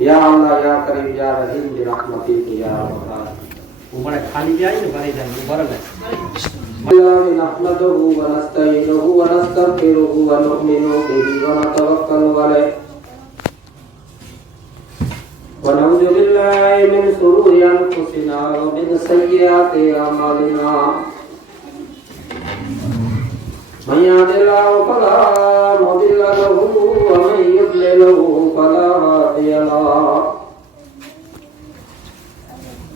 या अल्लाह या करीम या रहीम बिरहमतिक या रब्बान उमर खाली भी आई ना भरे जाए ऊपर है नहमदुहु व नस्तईनुहु व नस्तगफिरुहु व नु'मिनु बिही व नतवक्कलु अलैहि व नऊज़ु बिल्लाहि मिन शुरूरि अनफुसिना व मिन सय्यिआति अमालिना मन यहदिल्लाहु फला मुदिल्ल लहु व मन युद्लिलहु फला हादिय लहु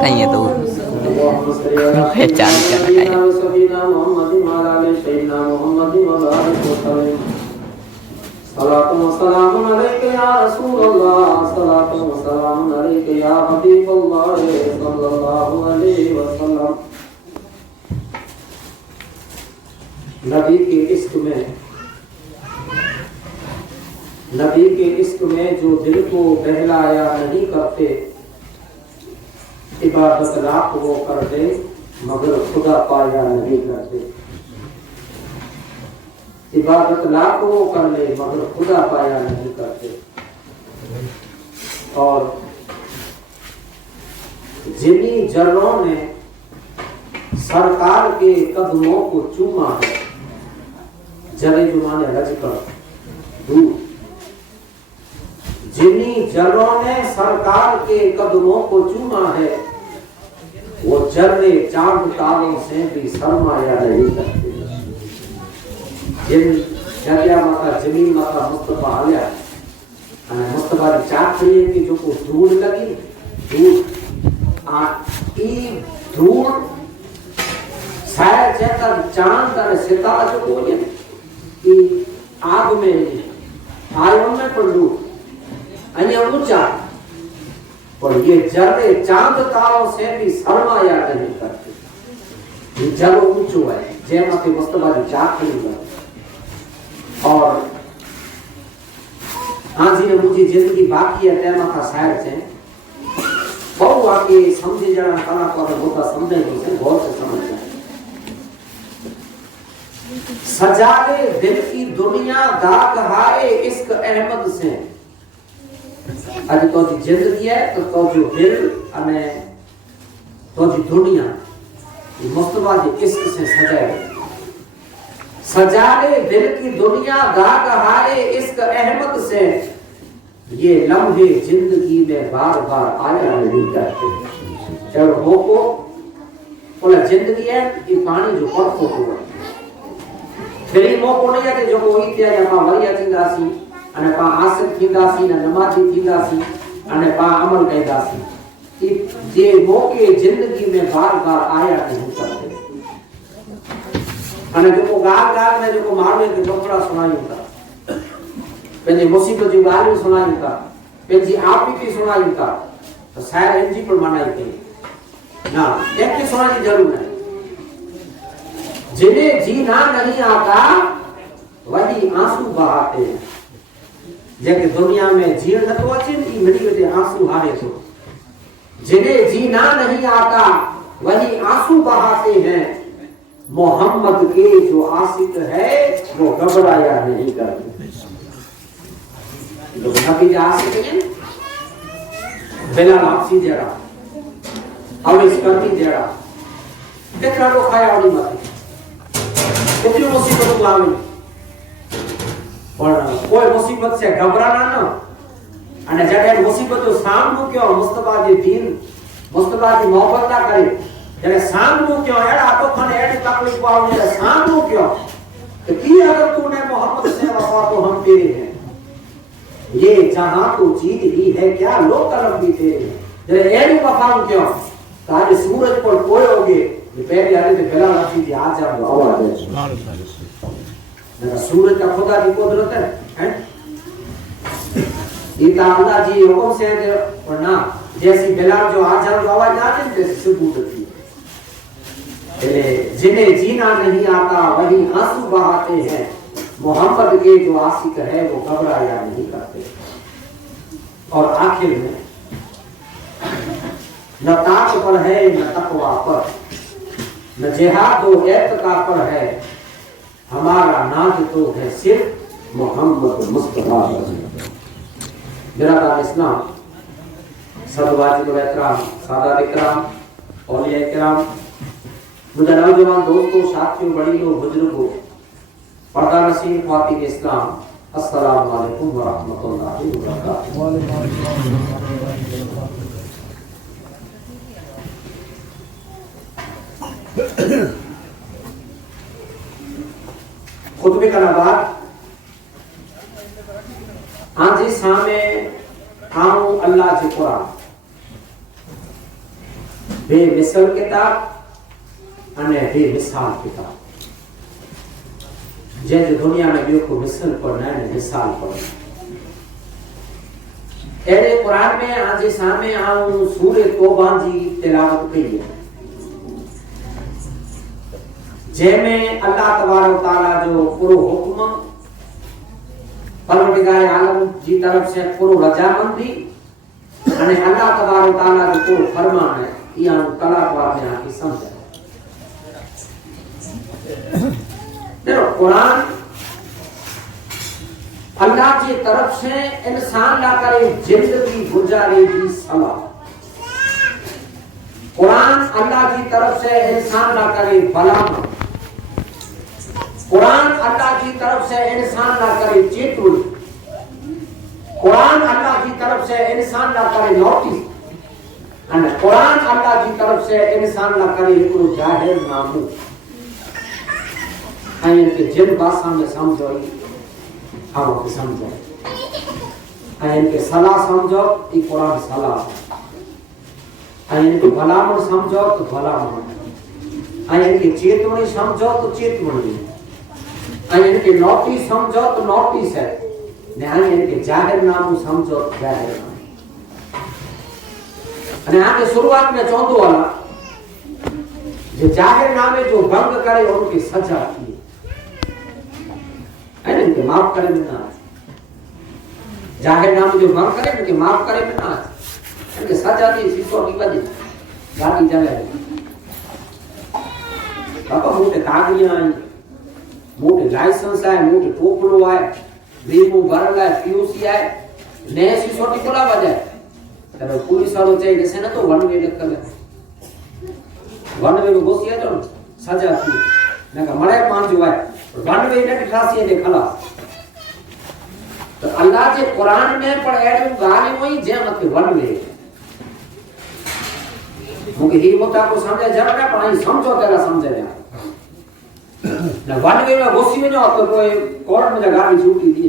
kayaknya tuh pehचान क्या kayak सलातो सलाम अलैका या रसूल अल्लाह सलातो सलाम अलैका या हबीब अल्लाह सल्लल्लाहु अलैहि वसल्लम नबी के इश्क में जो दिल को बहलाया नहीं करते इबादत लाख वो कर दे मगर खुदा पाया नहीं करते इबादत लाख वो कर ले मगर खुदा पाया नहीं करते और जिन्हीं जर्रों ने सरकार के कदमों को चूमा है जरे जुमाने रज कर दूर जिन्हीं जर्रों ने सरकार के कदमों को चूमा है वो जर्रे चांद तारों से भी सरमाया नहीं करते जिन जगह माता जमीन माता मुस्तफा आया અને મુસ્તફા ની ચાક થઈ કે જો કો ધૂળ લગી ધૂળ આ ઈ ધૂળ સાય જેતા ચાંદ અને સિતારા જો હોય ઈ આગ में आयरन में पड़ू अन्य ऊंचा और ये जर्रे चांद तारों से भी शर्माया नहीं करते ये जरो ऊंचो है जैमाते मुस्तफा की चाक नहीं है और आज ने मुझे जिंदगी बाकी है तेमा का शायर से बहु आके समझे जरा कला पर होता समझे नहीं से गौर से समझ जाए सजा ले दिल की दुनिया दाग हाय इश्क अहमद से आज तो जी जिंदगी है तो जो दिल अने तो जी दुनिया ये मुस्तफा जी इश्क से सजाए सजा ले दिल की दुनिया दाग हाय इश्क अहमद से ये लम्हे जिंदगी में बार बार आया नहीं करते चलो हो को बोला जिंदगी है ये पानी जो पड़तो हुआ फिर मौको नहीं है कि जो कोई किया या पा वरिया थींदासी अने पा आसिफ थींदासी न नमाजी थींदासी अने पा अमल कईदासी ये मौके जिंदगी में बार बार आया नहीं करते अने जो गाल गाल में जो मारवे के टोकरा सुनाई था पेंजी मुसीबत जी गाल भी सुनाई था पेंजी आप भी सुनाई था तो शायद इंजी पर मनाई थी ना एक की सुनाई जरूर है जिन्हें जीना नहीं आता वही आंसू बहाते हैं। जेके दुनिया में जीण नथो अचे ई मिड़ी वेठे आंसू हारे थो। जिन्हें जीना नहीं आता वही आंसू बहाते हैं। मोहम्मद के जो आशिक है वो घबराया नहीं करते। तो नबी जा आशिक हैं बिलाल हाबशी जड़ा अवेस करनी जड़ा देखा लो खाया वाली मत कितनी मुसीबत आवे पर कोई मुसीबत से घबराना न અને જ્યારે મુસીબતો સામનો કયો મુસ્તફા જે દીન મુસ્તફા ની મોહબ્બત ના કરે ત્યારે સામનો કયો એડા તો ખને એડી તકલીફ આવે ત્યારે સામનો કયો कि अगर तूने मोहम्मद से वफा तो हम तेरे हैं, ये जहां तो जीत ही है क्या लो कलम भी तेरे हैं। जरे एडी वफा क्यों तारे सूरज पर कोई होगे ये पहले आने से बिलाल हाबशी की आज आप आवाज है सूरज का खुदा की कुदरत है ये तो अल्लाह जी हुक्म से वरना जैसी बिलाल जो आजान जो आवाज आती है जैसे सबूत थी। जिन्हें जीना नहीं आता वही आंसू बहाते हैं। मोहम्मद के जो आशिक है वो घबराया नहीं करते। और आखिर में न ताक पर है न तकवा पर न जिहाद व एतका पर है, हमारा नाज तो है सिर्फ मोहम्मद मुस्तफा। बिरादर इस्लाम, सदवाजिब एहतराम, सादात इकराम, औलिया इकराम, मुझे नौजवान दोस्तों, साथियों, बड़ीलों, बुजुर्गों, पर्दा नसीब ख्वातीन इस्लाम, अस्सलामु अलैकुम व रहमतुल्लाहि व बरकातुहू। खुतबे का नबात आज सामे आऊं अल्लाह के कुरान बेमिसाल किताब अने बेमिसाल किताब जैसे दुनिया में बियो को मिसाल पढ़ना है मिसाल पढ़ना एड़े कुरान में आज सामे आऊं सूरे तौबा जी तिलावत कई है जैमें अल्लाह तबारक ताला जो पूरो हुक्म परवरदिगार आलम जी तरफ से पूरो रजामंदी अने अल्लाह तबारक ताला जो पूरो फरमान है या कलाकार में आके समझे। देखो कुरान अल्लाह की तरफ से इंसान ला करे जिंदगी गुजारे की सलाह। कुरान अल्लाह की तरफ से इंसान ला करे बलाम। कुरान अल्लाह की तरफ से इंसान ला करे चेतुल। कुरान अल्लाह की तरफ से इंसान ला करे नोटिस। અને कुरान अल्लाह की तरफ से इंसान ला करे एक जाहिर नामू। आये के जिन भाषा में समझो हम के समझो। आये के सलाह समझो ई कुरान सलाह। आये के भलामण समझो तो भलामण। आये के चेतवनी समझो तो चेतवनी। आये के नोटिस समझो तो नोटिस है। ने आये के जाहिर नामू समझो तो जाहिर नामू। અને આને शुरुआत में चौथो वाला जो जाहिर नामे जो भंग करे उनकी सजा की है ना कि माफ करे में ना। जाहिर नामे जो भंग करे उनके माफ करे में ना उनके सजा दी सीसो की वजह गाड़ी चले बाबा मोटे कागड़ियां आई मोटे लाइसेंस आए मोटे टोपलो आए वीमो भरल है पीयूसी आए नए सीसो की कोला वजह तब पुलिस वालों चाहिए जैसे ना तो वन वे लग वन वे में घुसिया तो सजा थी ना का मरे पांच जो है वन वे ने खासी है खलास। तो अल्लाह के कुरान में पर ऐड गाली वही जे मत वन वे मुके ही मोटा को समझे जरा ना पर समझो तेरा समझे ना वन वे में घुसी में जो तो कोई कोर्ट में गाड़ी छूटी दी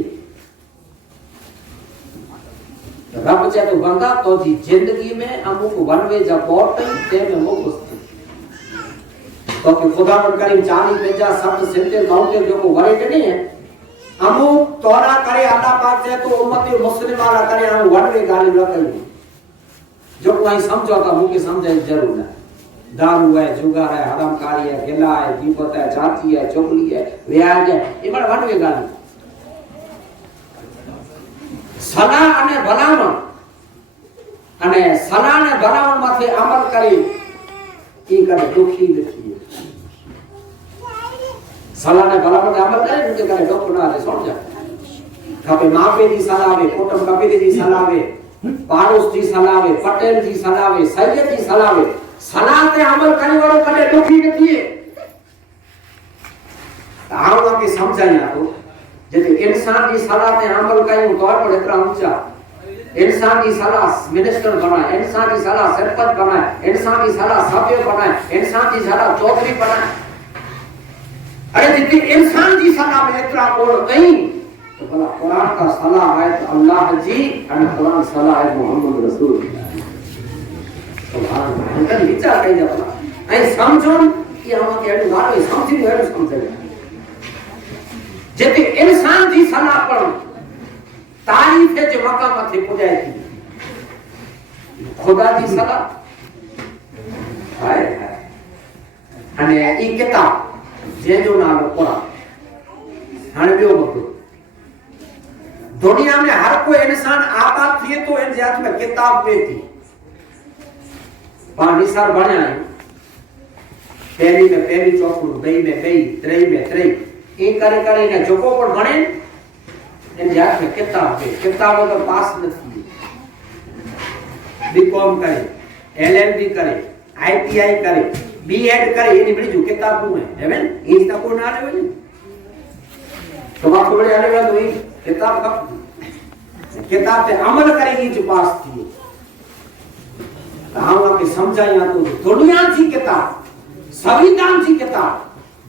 रब जे तो बंदा तो जी जिंदगी में अमुक वन वे जा पहुंच ते में वो गुस्ती तो कि खुदा मन करीम 40-50 शब्द सिंधे गाउंटे जो को वरे नहीं है अमुक तोरा करे अल्लाह पाक से तो उम्मत मुस्लिम वाला करे हम वन वे गाली न कही जो कोई समझो का मुके समझे जरूर है दारू है, जुगार है, हरामकारी है, गिला है, गीबत है, जाती है, चुगली है, व्याज है, ये मारे वनवे गाली सलाह અને ભલામણ અને સલાહ અને ભલામણ માથે અમલ કરી ઈ કરે દુખી નથી સલાહ અને ભલામણ અમલ કરે ને કરે ડોક્ટર ના સમજા કપે માપે જી સલાહ આવે કોટમ કપે જી સલાહ આવે પાડોશ જી સલાહ આવે પટેલ જી સલાહ આવે સૈયદ જી સલાહ આવે સલાહ તે અમલ કરી વાળો કરે દુખી નથી આવો કે સમજાયા તો जैसे इंसान की सलाह ने अमल कयूं तो पर इतना ऊंचा इंसान की सलाह मिनिस्टर बनाए, इंसान की सलाह सरपंच बनाए, इंसान की सलाह सभ्य बनाए, इंसान की सलाह चौधरी बनाए। अरे जितनी इंसान की सलाह में इतना गुण नहीं तो भला कुरान का सलाह है तो अल्लाह जी और कुरान सलाह है मोहम्मद रसूल सुभान अल्लाह। अंकल विचार कई भला ऐ समझो कि हम के वारो समझी है समझे जेते इंसान जी सलाह पर तारीफ है जो मकाम मथे पुजाए थी खुदा जी सलाह हाय अने ई किताब जे जो नालो कुरान हाने बियो वक्त दुनिया में हर कोई इंसान आबाद थिए तो इन जात में किताब में थी पानी सार बणया पहली में पहली चौकड़ू बई में बई त्रेई में त्रेई एक करे करे ने जोको पर बने इन जात में किताब तो पास नहीं बीकॉम करे एलएलबी करे आईटीआई करे बीएड करे ये बड़ी जो किताब में हेवन इस तक को ना ले तो बात बड़े आने वाला तो ये किताब पे अमल करेगी जो पास थी हम आपके समझाया तो दुनिया की किताब संविधान की किताब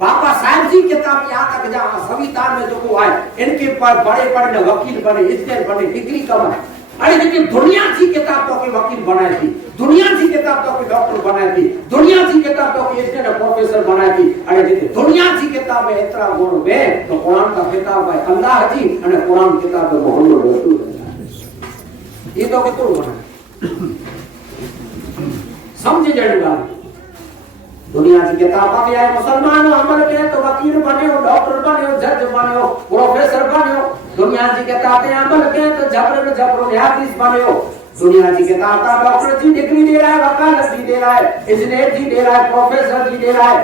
बाबा साहब जी किताब यहाँ तक जा संविधान में जो को आए इनके पर बड़े बड़े वकील बने इंजीनियर बने डिग्री कमाए अरे देखिए दुनिया की किताब तो के वकील बनाई थी दुनिया की किताब तो के डॉक्टर बनाई थी दुनिया की किताब तो के इंजीनियर प्रोफेसर बनाई थी अरे देखिए दुनिया की किताब में इतना गुण है तो कुरान का किताब है अल्लाह जी और कुरान किताब है मोहम्मद रसूल ये तो के कोण बना समझे जाएगा दुनिया की किताब आती है मुसलमान अमल के तो वकील बने हो डॉक्टर बने हो जज बने हो प्रोफेसर बने हो दुनिया की किताब अमल के तो जबर न्यायाधीश बने हो दुनिया की किताब का डॉक्टर जी डिग्री दे रहा है वकालत जी दे रहा है इंजीनियर जी दे रहा है प्रोफेसर जी दे रहा है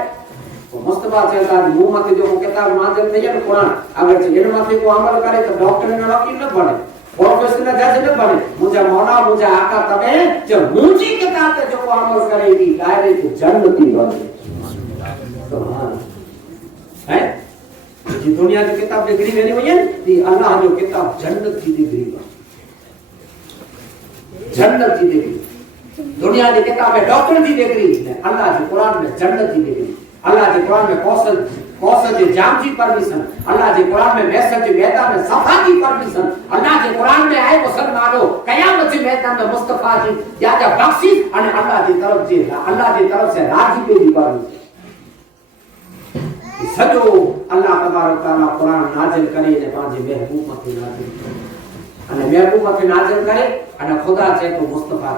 तो मस्त बात है का मुंह मत जो किताब मांझल नहीं है कुरान अगर इन मत को अमल करे तो डॉक्टर ने वकील न बने प्रोफेसर ने जज न बने मुझे मौला मुझे आका तबे जो मुझी किताब पे जो अमल करेगी डायरेक्ट जन्नती बने सुभान है जी दुनिया की किताब डिग्री लेनी हुई है ती अल्लाह जो किताब जन्नत की डिग्री जन्नत की डिग्री दुनिया की किताब है डॉक्टर की डिग्री अल्लाह के कुरान में जन्नत की डिग्री अल्लाह के कुरान में कौशल के जाम की परमिशन अल्लाह के कुरान में मैसर के मैदान में सफा की परमिशन अल्लाह के कुरान में आए मुसलमानों कयामत के मैदान में मुस्तफा की या बख्शिश और अल्लाह की तरफ से राजी पे दी परमिशन सजो अल्लाह तबारक तआला कुरान नाजिल करे ने पांजे महबूब मथे नाजिल अने महबूब मथे नाजिल करे अने खुदा चे तो मुस्तफा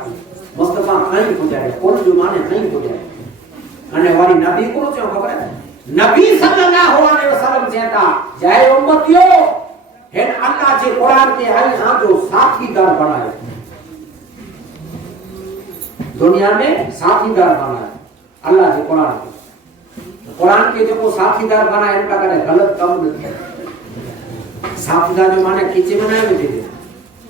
कहीं पुजारे कोन जो माने कहीं पुजारे अने वाली नबी को चो खबर है नबी सल्लल्लाहु अलैहि वसल्लम कहता जय उम्मतियो हेन अल्लाह जे कुरान के हई हां जो साथीदार बनाए दुनिया में साथीदार बनाए अल्लाह जे कुरान के जो साथीदार बनाए इनका करे गलत काम नहीं साथीदार जो माने खींचे बनाए में दे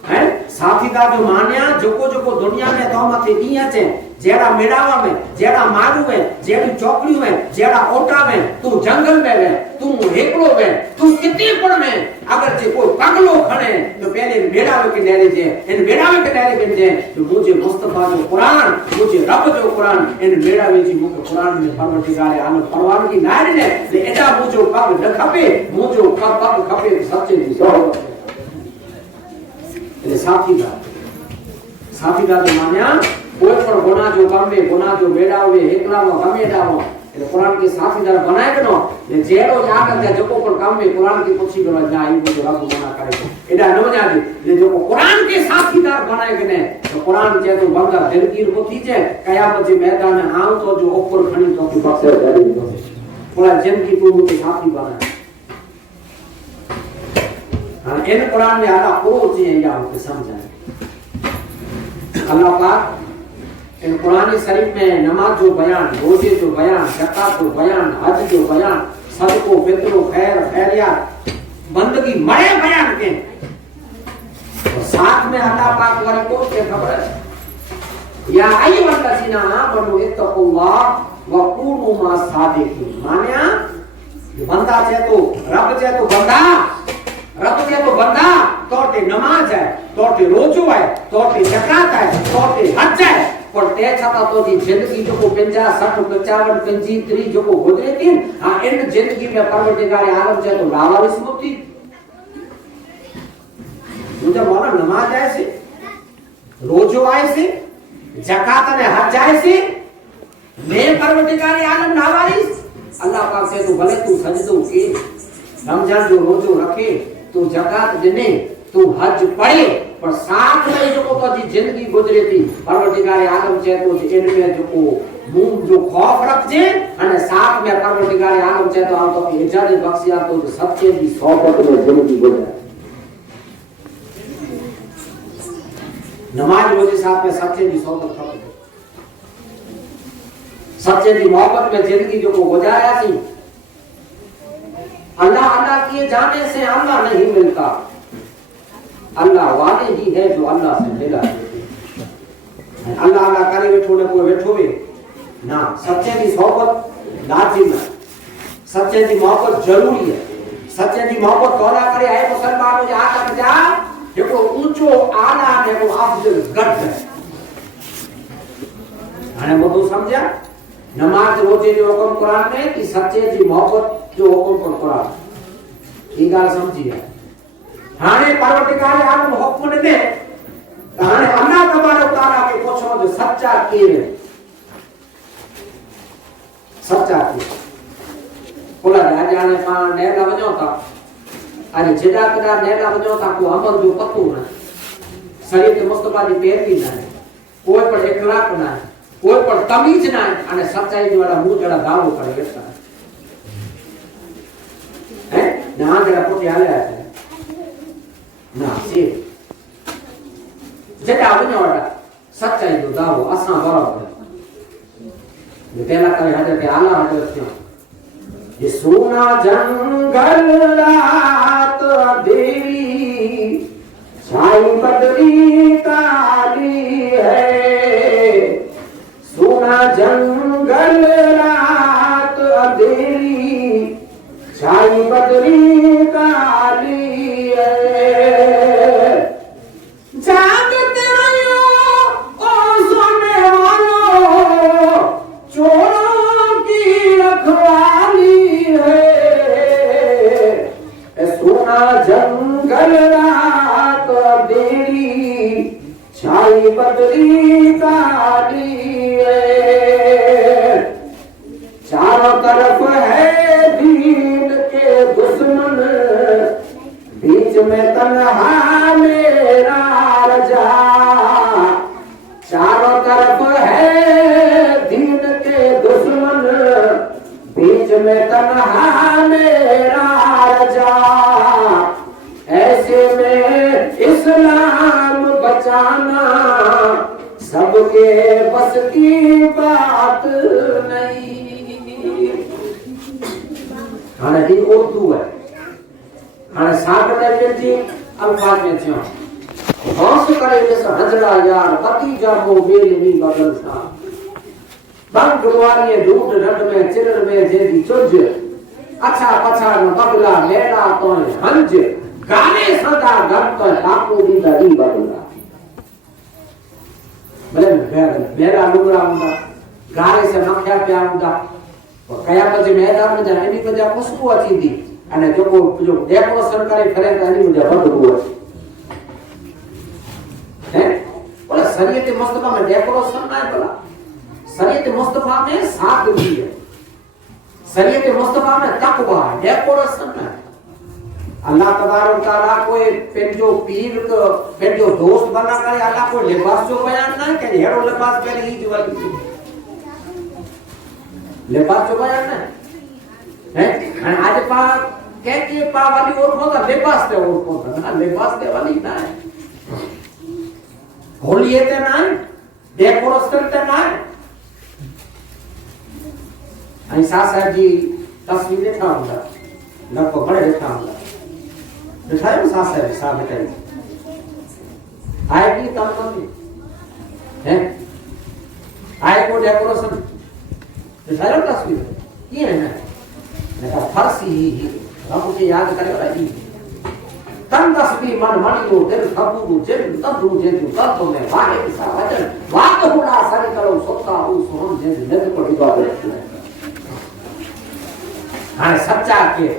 हैं साथीदार जो मान्या जोको दुनिया में तो मथे दिया छे जेड़ा मेड़ावा में जेड़ा मारू में जेड़ी चौकड़ी में जेड़ा ओटा में तू जंगल में है तू हेकड़ो में तू कितने पण में अगर जे कोई पगलो खणे तो पहले मेड़ावे के नेरे जे इन मेड़ावे के नेरे के जे तो मुझे मुस्तफा जो कुरान मुझे रब जो कुरान इन मेड़ावे जी मुके कुरान में परवरदिगार आलम परवानगी नारे ने एटा मुझो पग न खपे मुझो पग खपे सच्चे जी ये साथीदार जो मान्या कोई पण गुनाह जो कामे गुनाह जो मेड़ावे हेकलावा गमेड़ावा એટલે કુરાન કે સાથીદાર બનાય કે નો ને જેડો યાદ છે જોકો પણ कम में कुरान की पुछी करो ना ई मुझे रब मना करे एडा न वजा दे ये जो कुरान के साथीदार बनाए के ने तो कुरान जे तो बंदा दिलगीर को थी जे कयामत के मैदान में आऊं तो जो ऊपर खणी तो की बख्शे दे दो पूरा जिंदगी तू मुझे साथी बना हां इन कुरान में आला पूरो चीज या हमको समझाए अल्लाह पाक इन कुरान शरीफ में नमाज जो बयान, रोजे जो बयान, ज़कात जो बयान, हज जो बयान, सदको, फित्रो, खैर, खैरियत, बंदगी मरे बयान के और साथ में अल्लाह पाक वाली को क्या खबर है या अय्युहल्लज़ीना आमनू इत्तक़ुल्लाह व कूनू मअस सादिक़ीन मानिया बंदा छे तो रब छे तो बंदा रब छे तो बंदा तोटे नमाज है तोटे रोजो है तोटे ज़कात है तोटे हज है पर ते छता तो जी जिंदगी जो को 50 60 55 25 30 जो को गुजरे थी हां इन जिंदगी में परवरदिगार आलम से तो लावारिस मुक्ति मुझे बोला नमाज आए से रोजो आए से ज़कात ने हज आए से मैं परवरदिगार आलम लावारिस अल्लाह पाक से तो भले तू सजदो के रमजान जो रोजो रखे तू ज़कात देने तू हज पढ़े पर साथ में जो को जी जिंदगी गुजरे थी परवरदिगार आलम से तो इनमें जो को मुंह जो खौफ रखजे અને साथ में परवरदिगार आलम से तो आप तो इजाजत बख्शिया तो सच्चे की सोहबत में जिंदगी गुजरे नमाज रोजे साथ में सच्चे की सोहबत रखो सच्चे की मोहब्बत में जिंदगी जो को गुजारा थी अल्लाह अल्लाह किए जाने से अल्लाह नहीं मिलता अल्लाह वाले ही है जो अल्लाह से मिला अल्लाह अल्लाह करे बैठो ने कोई बैठो भी ना सच्चे की सोहबत लाजिम है सच्चे की मोहब्बत जरूरी है सच्चे की मोहब्बत तोला करे है मुसलमान जो आकर जा देखो ऊंचो आला ने को अफजल गढ़ है आने બધું समझा नमाज रोजे जो हुक्म कुरान में कि सच्चे की मोहब्बत जो हुक्म कुरान ये गाल समझी है हाने परवरदिगार आलम हुक्म ने दे हाने अल्लाह तबारक तआला के पूछो जो सच्चा केर है सच्चा केर बोला जाने पा नेला वजो था अरे जेदा कदा नेला वजो था को अमल जो पतो ना शरीयत मुस्तफा की पैरवी ना कोई पर इखलाक ना कोई पर तमीज ना અને सच्चाई जो वाला मुंह जड़ा दाવો करे બેઠા है ना जड़ा पोते हाले है ना से जेड़ा वणो वाला सच्चाई जो दावो असा बराबर ये पहला करे हजरत आला हजरत क्यों ये सोना जंगल रात देवी छाई बदली काली है सोना जंगल रात अंधेरी छाई बदली काली है जागते रहो ओ सोने वालों चोरों की रखवाली है सोना जंगल रात अंधेरी छाई बदली काली चारों तरफ है दीन के दुश्मन बीच में तन्हा मेरा रजा चारों तरफ है दीन के दुश्मन बीच में तन्हा मेरा रजा ऐसे में इस्लाम बचाना सबके बस की बात नहीं हाने दी उर्दू है हाने सागरने में थी अल्फाज में थी हौस करे जैसा हजरा यार पति जामो मेरी नी बदल सा बंग गुवारी ढूंढ रट में चिरर में जेदी चुज अच्छा पछा न बगला लेला तो हंज गाने सदा घर तो टापू दी दरी बदला भले मेरा लुगड़ा हुंदा गारे से मख्या पिया हुंदा कया પછી મેદાન માં જાય એની બધા ખુશ્બુ હતી દી અને જો ડેકોરેશન કરે ફરે એની બધા બદબુ હતી है बोला शरीयत मुस्तफा में डेकोरेशन ना है बोला शरीयत मुस्तफा में सादगी है शरीयत मुस्तफा में तकवा है डेकोरेशन है अल्लाह तबारक ताला कोई पंहिंजो पीर पंहिंजो दोस्त बना करे अल्लाह कोई लिबास जो बयान न करे हेड़ो लिबास करे ही जो वाली लिबास जो बयान न है आज पा के पा वाली और को लिबास ते और को ना लिबास ते वाली ना है होली ते ना डेकोरेशन ते ना आई सासा जी तस्वीर देखा होगा लको बड़े देखा होगा दिखाए सासा साहब बताइए आएगी तब मत है आए को डेकोरेशन दिखाए तस्वीर ये है ना मैं फर्सी ही हम के याद करे वाला जी तन तस्वीर मन मणियो दिल खबू जिन तदू जिन तब में वाहे सा वचन वाक हुना सरी करो सोता हूं सोहम जिन नद को इबादत हाँ सच्चा के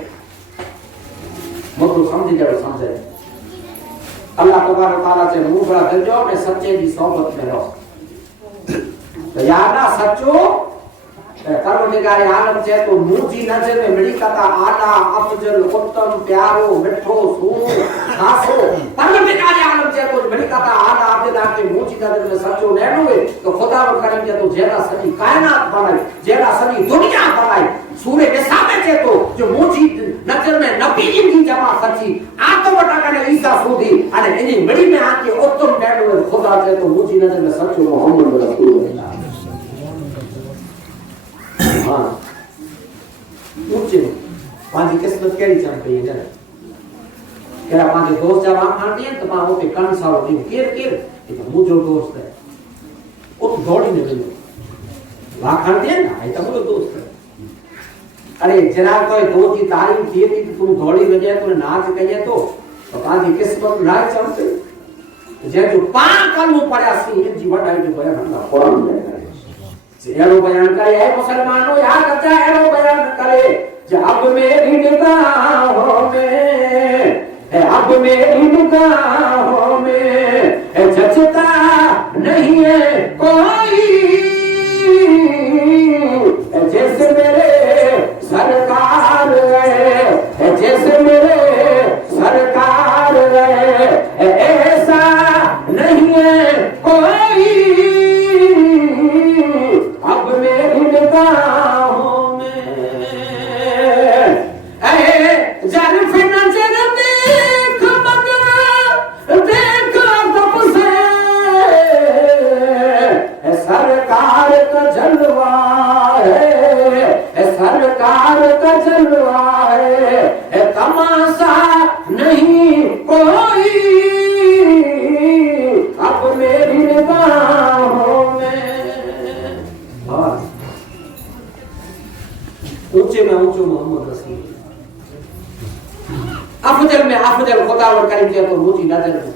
मुझको समझी जब समझे अल्लाह तबारक ताला से मुंह बड़ा दिल जाओ ने सच्चे की सोबत में रहो तो यार ना सच्चो कर्मनिगारे आलम से तो मुझी नजर में मिली कथा आला अफजल उत्तम प्यारो मिठो सूनो खासो कर्मनिगारे आलम से तो मिली कथा आला अब्दुल्ला के मुझी नजर में सच्चो नैनो है तो खुदा व करीम के तो जेरा सभी कायनात बनाई जेरा सभी दुनिया बनाई सूर्य के सामने से तो जो मुझी नजर में नबी की जमा सच्ची आत्म टकने ईसा सूदी अने इनी मिली में आके उत्तम नैनो है खुदा से तो मुझी नजर में सच्चो मोहम्मद रसूलुल्लाह हाँ ऊंचे पांच किस्मत केड़ी चम पे है केरा पांच दोस्त जब आंख आती है तो पा होते कण सारो दिन केर केर ये तो मुझो दोस्त है वो दौड़ी ने मिलो आंख आती है ना ये तो मुझो दोस्त है अरे जनाब कोई दोस्त की तारीफ की थी तो तुम दौड़ी वजह तूने नाच कहिए तो पांच किस्मत ना चमते जे जो पांच कलम पढ़या सी इन जी वडाई जो बयान ना कुरान में एरो बयान करे है मुसलमानों याद रखा एरो बयान करे जब मेरी निगाहों में है अब मेरी निगाहों में है जचता नहीं है कोई जैसे मेरे सरकार है जैसे मेरे सरकार है ऐसा नहीं है कोई अब मेरी निगाहों में ज़र्फ़ नज़र देख मगर देख कब से सरकार का जलवा है सरकार का जलवा है तमाशा नहीं कोई अब मेरी निगाहों में ऊंचे में ऊंचो मोहम्मद रसूल अफजल में अफजल खुदावंद करीम के तो मुझी नजर में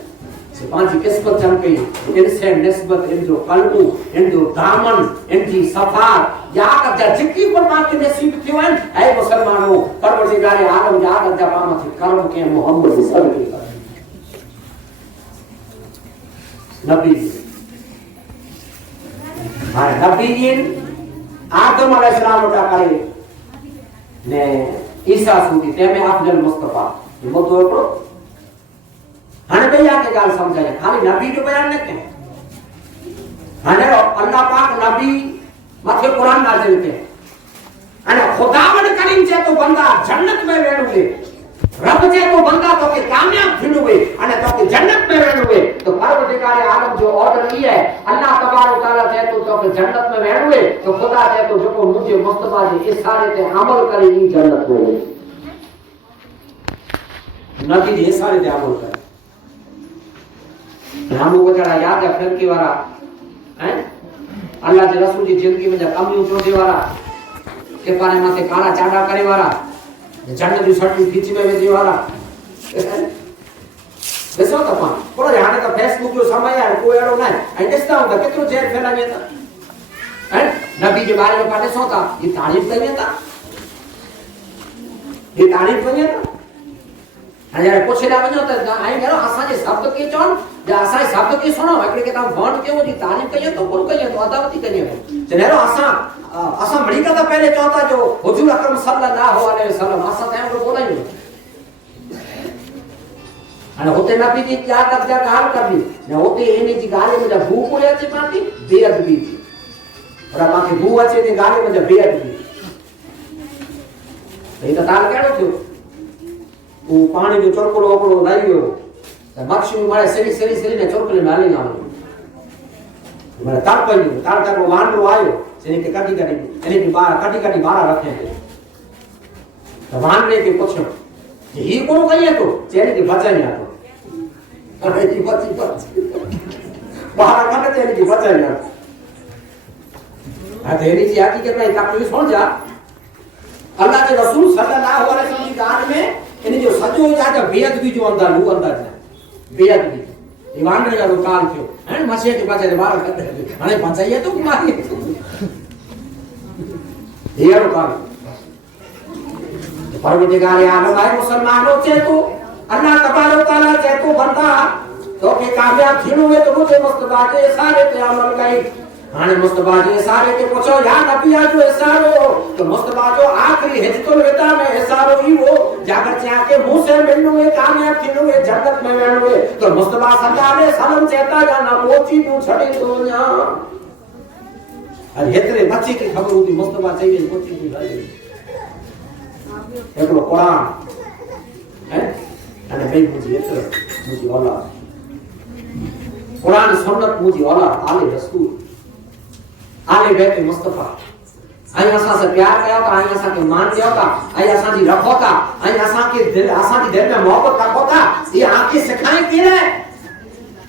से पांच किस्मत चम गई इनसे निस्बत इन जो कल्बू इन जो दामन इन जी सफा याद जा जिक्की पर मां के नसीब थियो है ऐ मुसलमानों परवरदिगार आलम याद जा पामा थी कर्म के मोहम्मद सल्लल्लाहु अलैहि नबी हां नबीन आदम अलैहिस्सलाम उठा करे ने ईसा सूदी ते में अफजल मुस्तफा ये मतो एकड़ो हाने भैया के गाल समझाया खाली नबी जो बयान न के हाने अल्लाह पाक नबी मथे कुरान नाज़िल के अने खुदावंद करीम से तो बंदा जन्नत में वेणुवे रब से तो बंदा तो के कामयाब थिनुवे अने तो के जन्नत में वेणुवे तो परवरदिगार आलम जो ऑर्डर किया है अल्लाह तबारक तआला से तो के जन्नत में वेणुवे तो खुदा से तो जो मुझे मुस्तफा जे इशारे ते अमल करे ई जन्नत में वेणुवे नबी जे इशारे ते अमल करे हम वो जरा याद है फिर की वाला हैं अल्लाह के रसूल की जिंदगी में जब कमियों छोड़े वाला के पाने माथे काला चाडा करे वाला जन्नत जो सर्टिफिकेट खींची में भेजी वाला देखो तो पान थोड़ा ध्यान का फेसबुक जो समय है कोई एरो ना आई देखता हूं कितनो जेर फैलाने था हैं नबी के बारे में पढ़े सोता ये तारीफ करिए था ये तारीफ करिए था अरे पूछेला वञो त आई करो असा जे शब्द के चोन या असा शब्द के सुनो एकड़े के ता फोन के वो जी तारीफ करिए तो कोन करिए तो अदावती करिए जनेरो असा मड़ी का पहले चौथा जो हुजूर अकरम सल्लल्लाहु अलैहि वसल्लम असा तय को बोला ही અને હોતે ના પીધી ક્યાં તક જા કાલ કરવી ને હોતે એની जी गाली में जब भूख उड़े थी माती बेअदबी थी और माके भू अचे थी गाली में जब बेअदबी ये तो ताल केड़ो थियो वो पानी जो चोरकोड़ो ओकड़ो लाइयो मक्ष्मी मारे सेरी ने चोरकले में हाली आवे मारे ताल पई ताल वांडरो आयो जेने के काटी एने की बार काटी बारा रखे तो वांडरे के पूछो ये कोन कहिए तो जेने के बचाई आ अरे जी बची बाहर काटे तेरी की बचाई आ आ तेरी जी आकी के भाई तकलीफ हो जा अल्लाह के रसूल सल्लल्लाहु अलैहि वसल्लम की गान में इने जो सजो जाके बेअदबी जो अंदर लू अंदर है बेअदबी ईमान रे जो काल थियो है मसे के पाछे बाहर काटे अने बचाइए तो मारी ये रो काल परवरदिगार आलम आए मुसलमानों चे तो अल्लाह तबारक तआला चे तो बंदा तो के कामयाब थिनु है तो मुझे मुस्तफा सारे ते अमल कई हाने मुस्तफा जे सारे के पूछो या नबी जो इशारो तो मुस्तफा जो आखिरी हिजतुल विदा में इशारो ही वो जाकर चे आके मुंह से मिलनु है कामयाब थिनु है जन्नत में वेणु है तो मुस्तफा सल्लल्लाहु अलैहि वसल्लम चेता या ना मोची तू छड़ी तो ना अरे हेतरे बच्चे की खबर होती मुस्तफा चाहिए मोची की गाली एकलो कुरान है अने भाई मुझे मुझे औलाद कुरान सुन्नत मुझे औलाद आले रसूल आले बैठे मुस्तफा आई असा से प्यार कयो ता आई असा के मान दियो ता आई असा जी रखो ता आई असा के दिल असा दी दिल में मोहब्बत रखो ता ये आके सिखाए केरे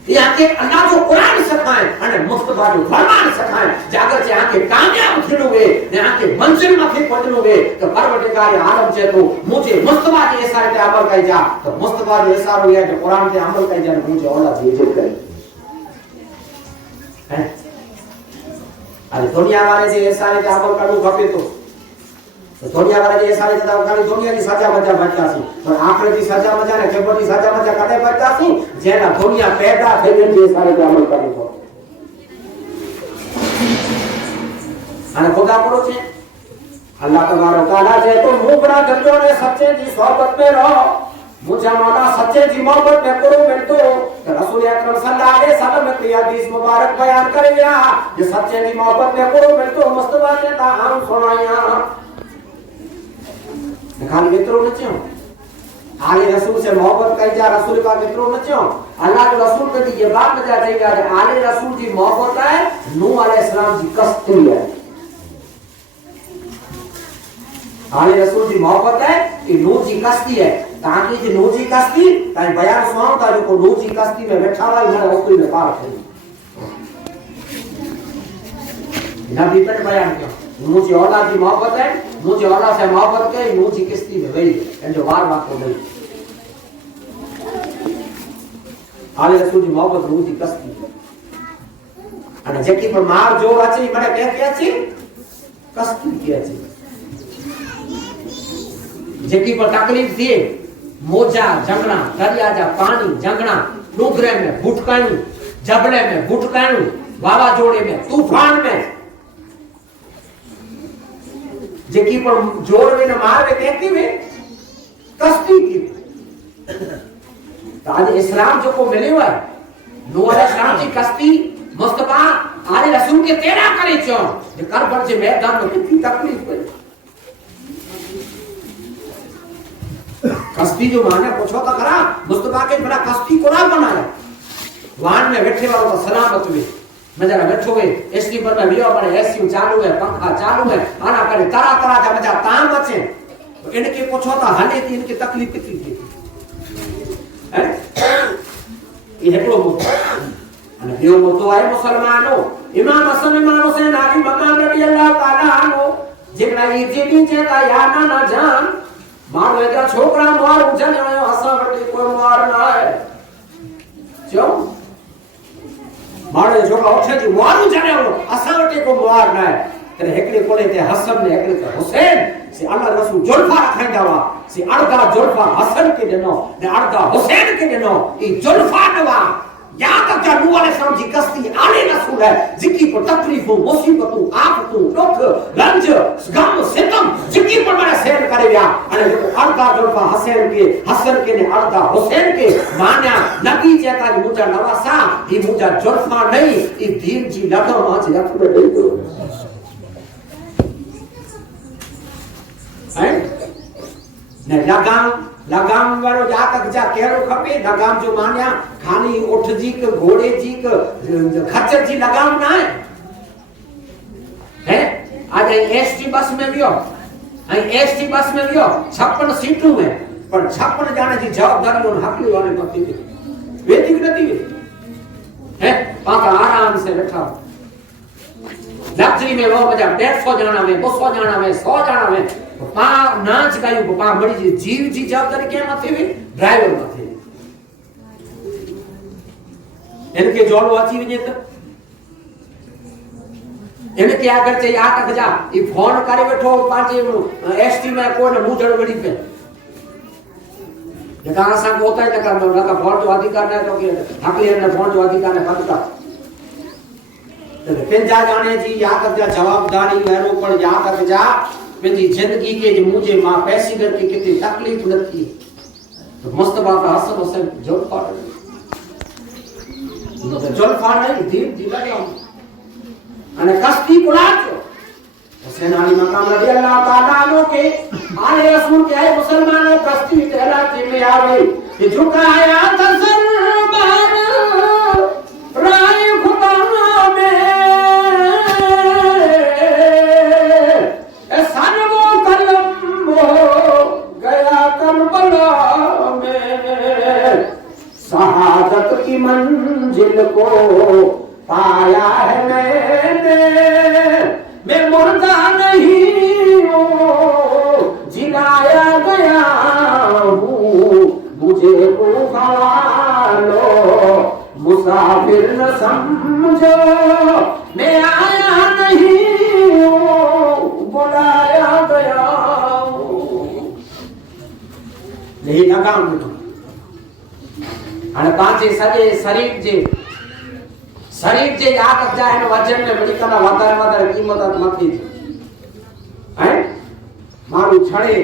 ये आके अल्लाह जो कुरान सिखाए अने मुस्तफा जो फरमान सिखाए जागर से आके कामयाब थिनु वे ने आके मंजिल मथे पहुंचनु वे तो परवरदिगार आलम से तो मुझे मुस्तफा के इशारे पे अमल कई जा तो मुस्तफा जो इशारो है जो कुरान पे अमल कई जा मुझे औलाद भेजे करे हैं अरे दुनिया वाले जे इशारे पे अमल करनु खपे तो दुनिया वाले जे इशारे पे खाली दुनिया की सजा मजा बचतासी पर आखिरत की सजा मजा ने कबर की सजा मजा कदे बचतासी जेना दुनिया पैदा થઈ ગઈ જે इशारे पे अमल करनु खपे અને ખુદા કોનો છે अल्लाह तबारक तआला जे तो मुबरा धंधो ने सच्चे की सोहबत में रहो मुझे मौला सच्चे की मोहब्बत में करो मिलतो तो रसूल अकरम सल्लल्लाहु अलैहि वसल्लम की हदीस मुबारक बयान करे गया ये सच्चे की मोहब्बत में करो मिलतो मुस्तफा ने ता हम सुनाया खाली केतरो नचो आले रसूल से मोहब्बत कई जा रसूल का केतरो नचो अल्लाह के रसूल के ये बात बता रही है आले रसूल की मोहब्बत है नूह अलैहिस्सलाम की कश्ती है आले रसूल की मोहब्बत है कि नूह की कश्ती है ताकि जी नूह की कश्ती ताई बयान सुनाओ ता जो नूह की कश्ती में बैठा हुआ इधर रसूल ने पार थी नबी पर बयान किया नूह की औलाद की मोहब्बत है नूह की औलाद से मोहब्बत के नूह की कश्ती में गई एंड जो बार को गई आले रसूल की मोहब्बत नूह की कश्ती અને જેકી પર માર જોર আছে મને કે છે કશ્તી કે છે जेकी पर तकलीफ थी मोजा जंगना दरिया जा पानी जंगना डूंगरे में भुटकाणु जबड़े में भुटकाणु वावाजोड़े में तूफान में जेकी पर जोर में न मार में कहती में कश्ती की तो आज इस्लाम जो को मिले हुआ है नूह अलैहिस्सलाम की कश्ती मुस्तफा आले रसूल के तेरा करे छो जे करबल जे मैदान में कितनी तकलीफ हुई कश्ती जो माने पूछो तो करा मुस्तफा के बड़ा कश्ती को ना बनाया वाहन में बैठे वालों का सलामत हुए मैं जरा बैठो हुए एसी पर में बियो बने एसी चालू है पंखा चालू है आना करे तरह तरह का मजा ताम बचे तो इनके पूछो तो हले थी इनकी तकलीफ कितनी थी हैं ये हेकड़ो मुद्दो अने बियो मुद्दो है मुसलमानों इमाम हसन इमाम हुसैन आदि मकाम रदियल्लाहु ताला अन्हु जेकरा ई जेबी चेता या ना जान मारो एका छोकरा मार उजने आयो असा वटे कोई मार ना है क्यों मारो छोकरा उठे जी मार उजने आयो असा वटे को मार ना है तेरे हेकड़े कोले ते हसन ने हेकड़े ते हुसैन से अल्लाह रसूल जुल्फा खाइंदा वा से अर्धा जुल्फा हसन के देनो ने अर्धा हुसैन के देनो ई जुल्फा नवा यहाँ तक क्या नूह अलैहिस्सलाम जी कश्ती आले रसूल है जिनकी पर तकलीफों मुसीबतों आफतों दुख रंज गम सितम जिनकी पर मैंने सहन करे गया अने जो अर्धा जुल्फा हसन के ने अर्धा हुसैन के मान्या नबी चेता जी मुझा नवासा ये मुझा जुल्फा नहीं ये दीन जी लगा मां जी हथ में दे दो हैं ने लगाम वालो जा तक जा केरो खपे लगाम जो मान्या खाली उठ जी के घोड़े जी के खच्चर जी लगाम ना है आज एसटी बस में वियो एसटी बस में वियो 56 सीटों में पर 56 जाने जी जवाबदारी उन हकली वाले मती वेती नथी है पाका आराम से बैठा लग्जरी में वो मजा 150 जाना में 200 जाना में 100 जाना में पा नाच गायु पा मड़ी जी जीव जी जवाबदारी के मथे भी ड्राइवर मथे इनके जोड़ो अची वने त इनके आगर चे आ तक जा ई फोन करे बैठो पांचे एसटी में कोने मुजड़ वड़ी पे जका असा को होता है जका लगा फोन जो अधिकार है तो के हकली ने फोन जो अधिकार है पता तो जा जाने जी या तक जा जवाबदारी वेरो पर या तक जा मेरी जिंदगी के जो मुझे मां पैसे करके कितनी तकलीफ न थी तो मुस्तफा का हसन हुसैन जुल्फा तो जुल्फा नहीं दीन दिला गया अने कश्ती कुलाचो हुसैन अली मकाम रजी अल्लाह ताला नो के आले रसूल के आए मुसलमानों कश्ती तेरा में आवे कि झुकाया दसर बार राय खुदा में शहादत की मंजिल को पाया है मैंने मैं मुर्दा नहीं हूँ जिलाया गया हूँ मुझे लो मुसाफिर न समझो मैं आया नहीं हूँ बुलाया गया हूँ नहीं लगाम अने पांचे सजे शरीर जे आ तक जाए ने वजन में बड़ी कला वादार कीमत मथी हैं मारू छड़े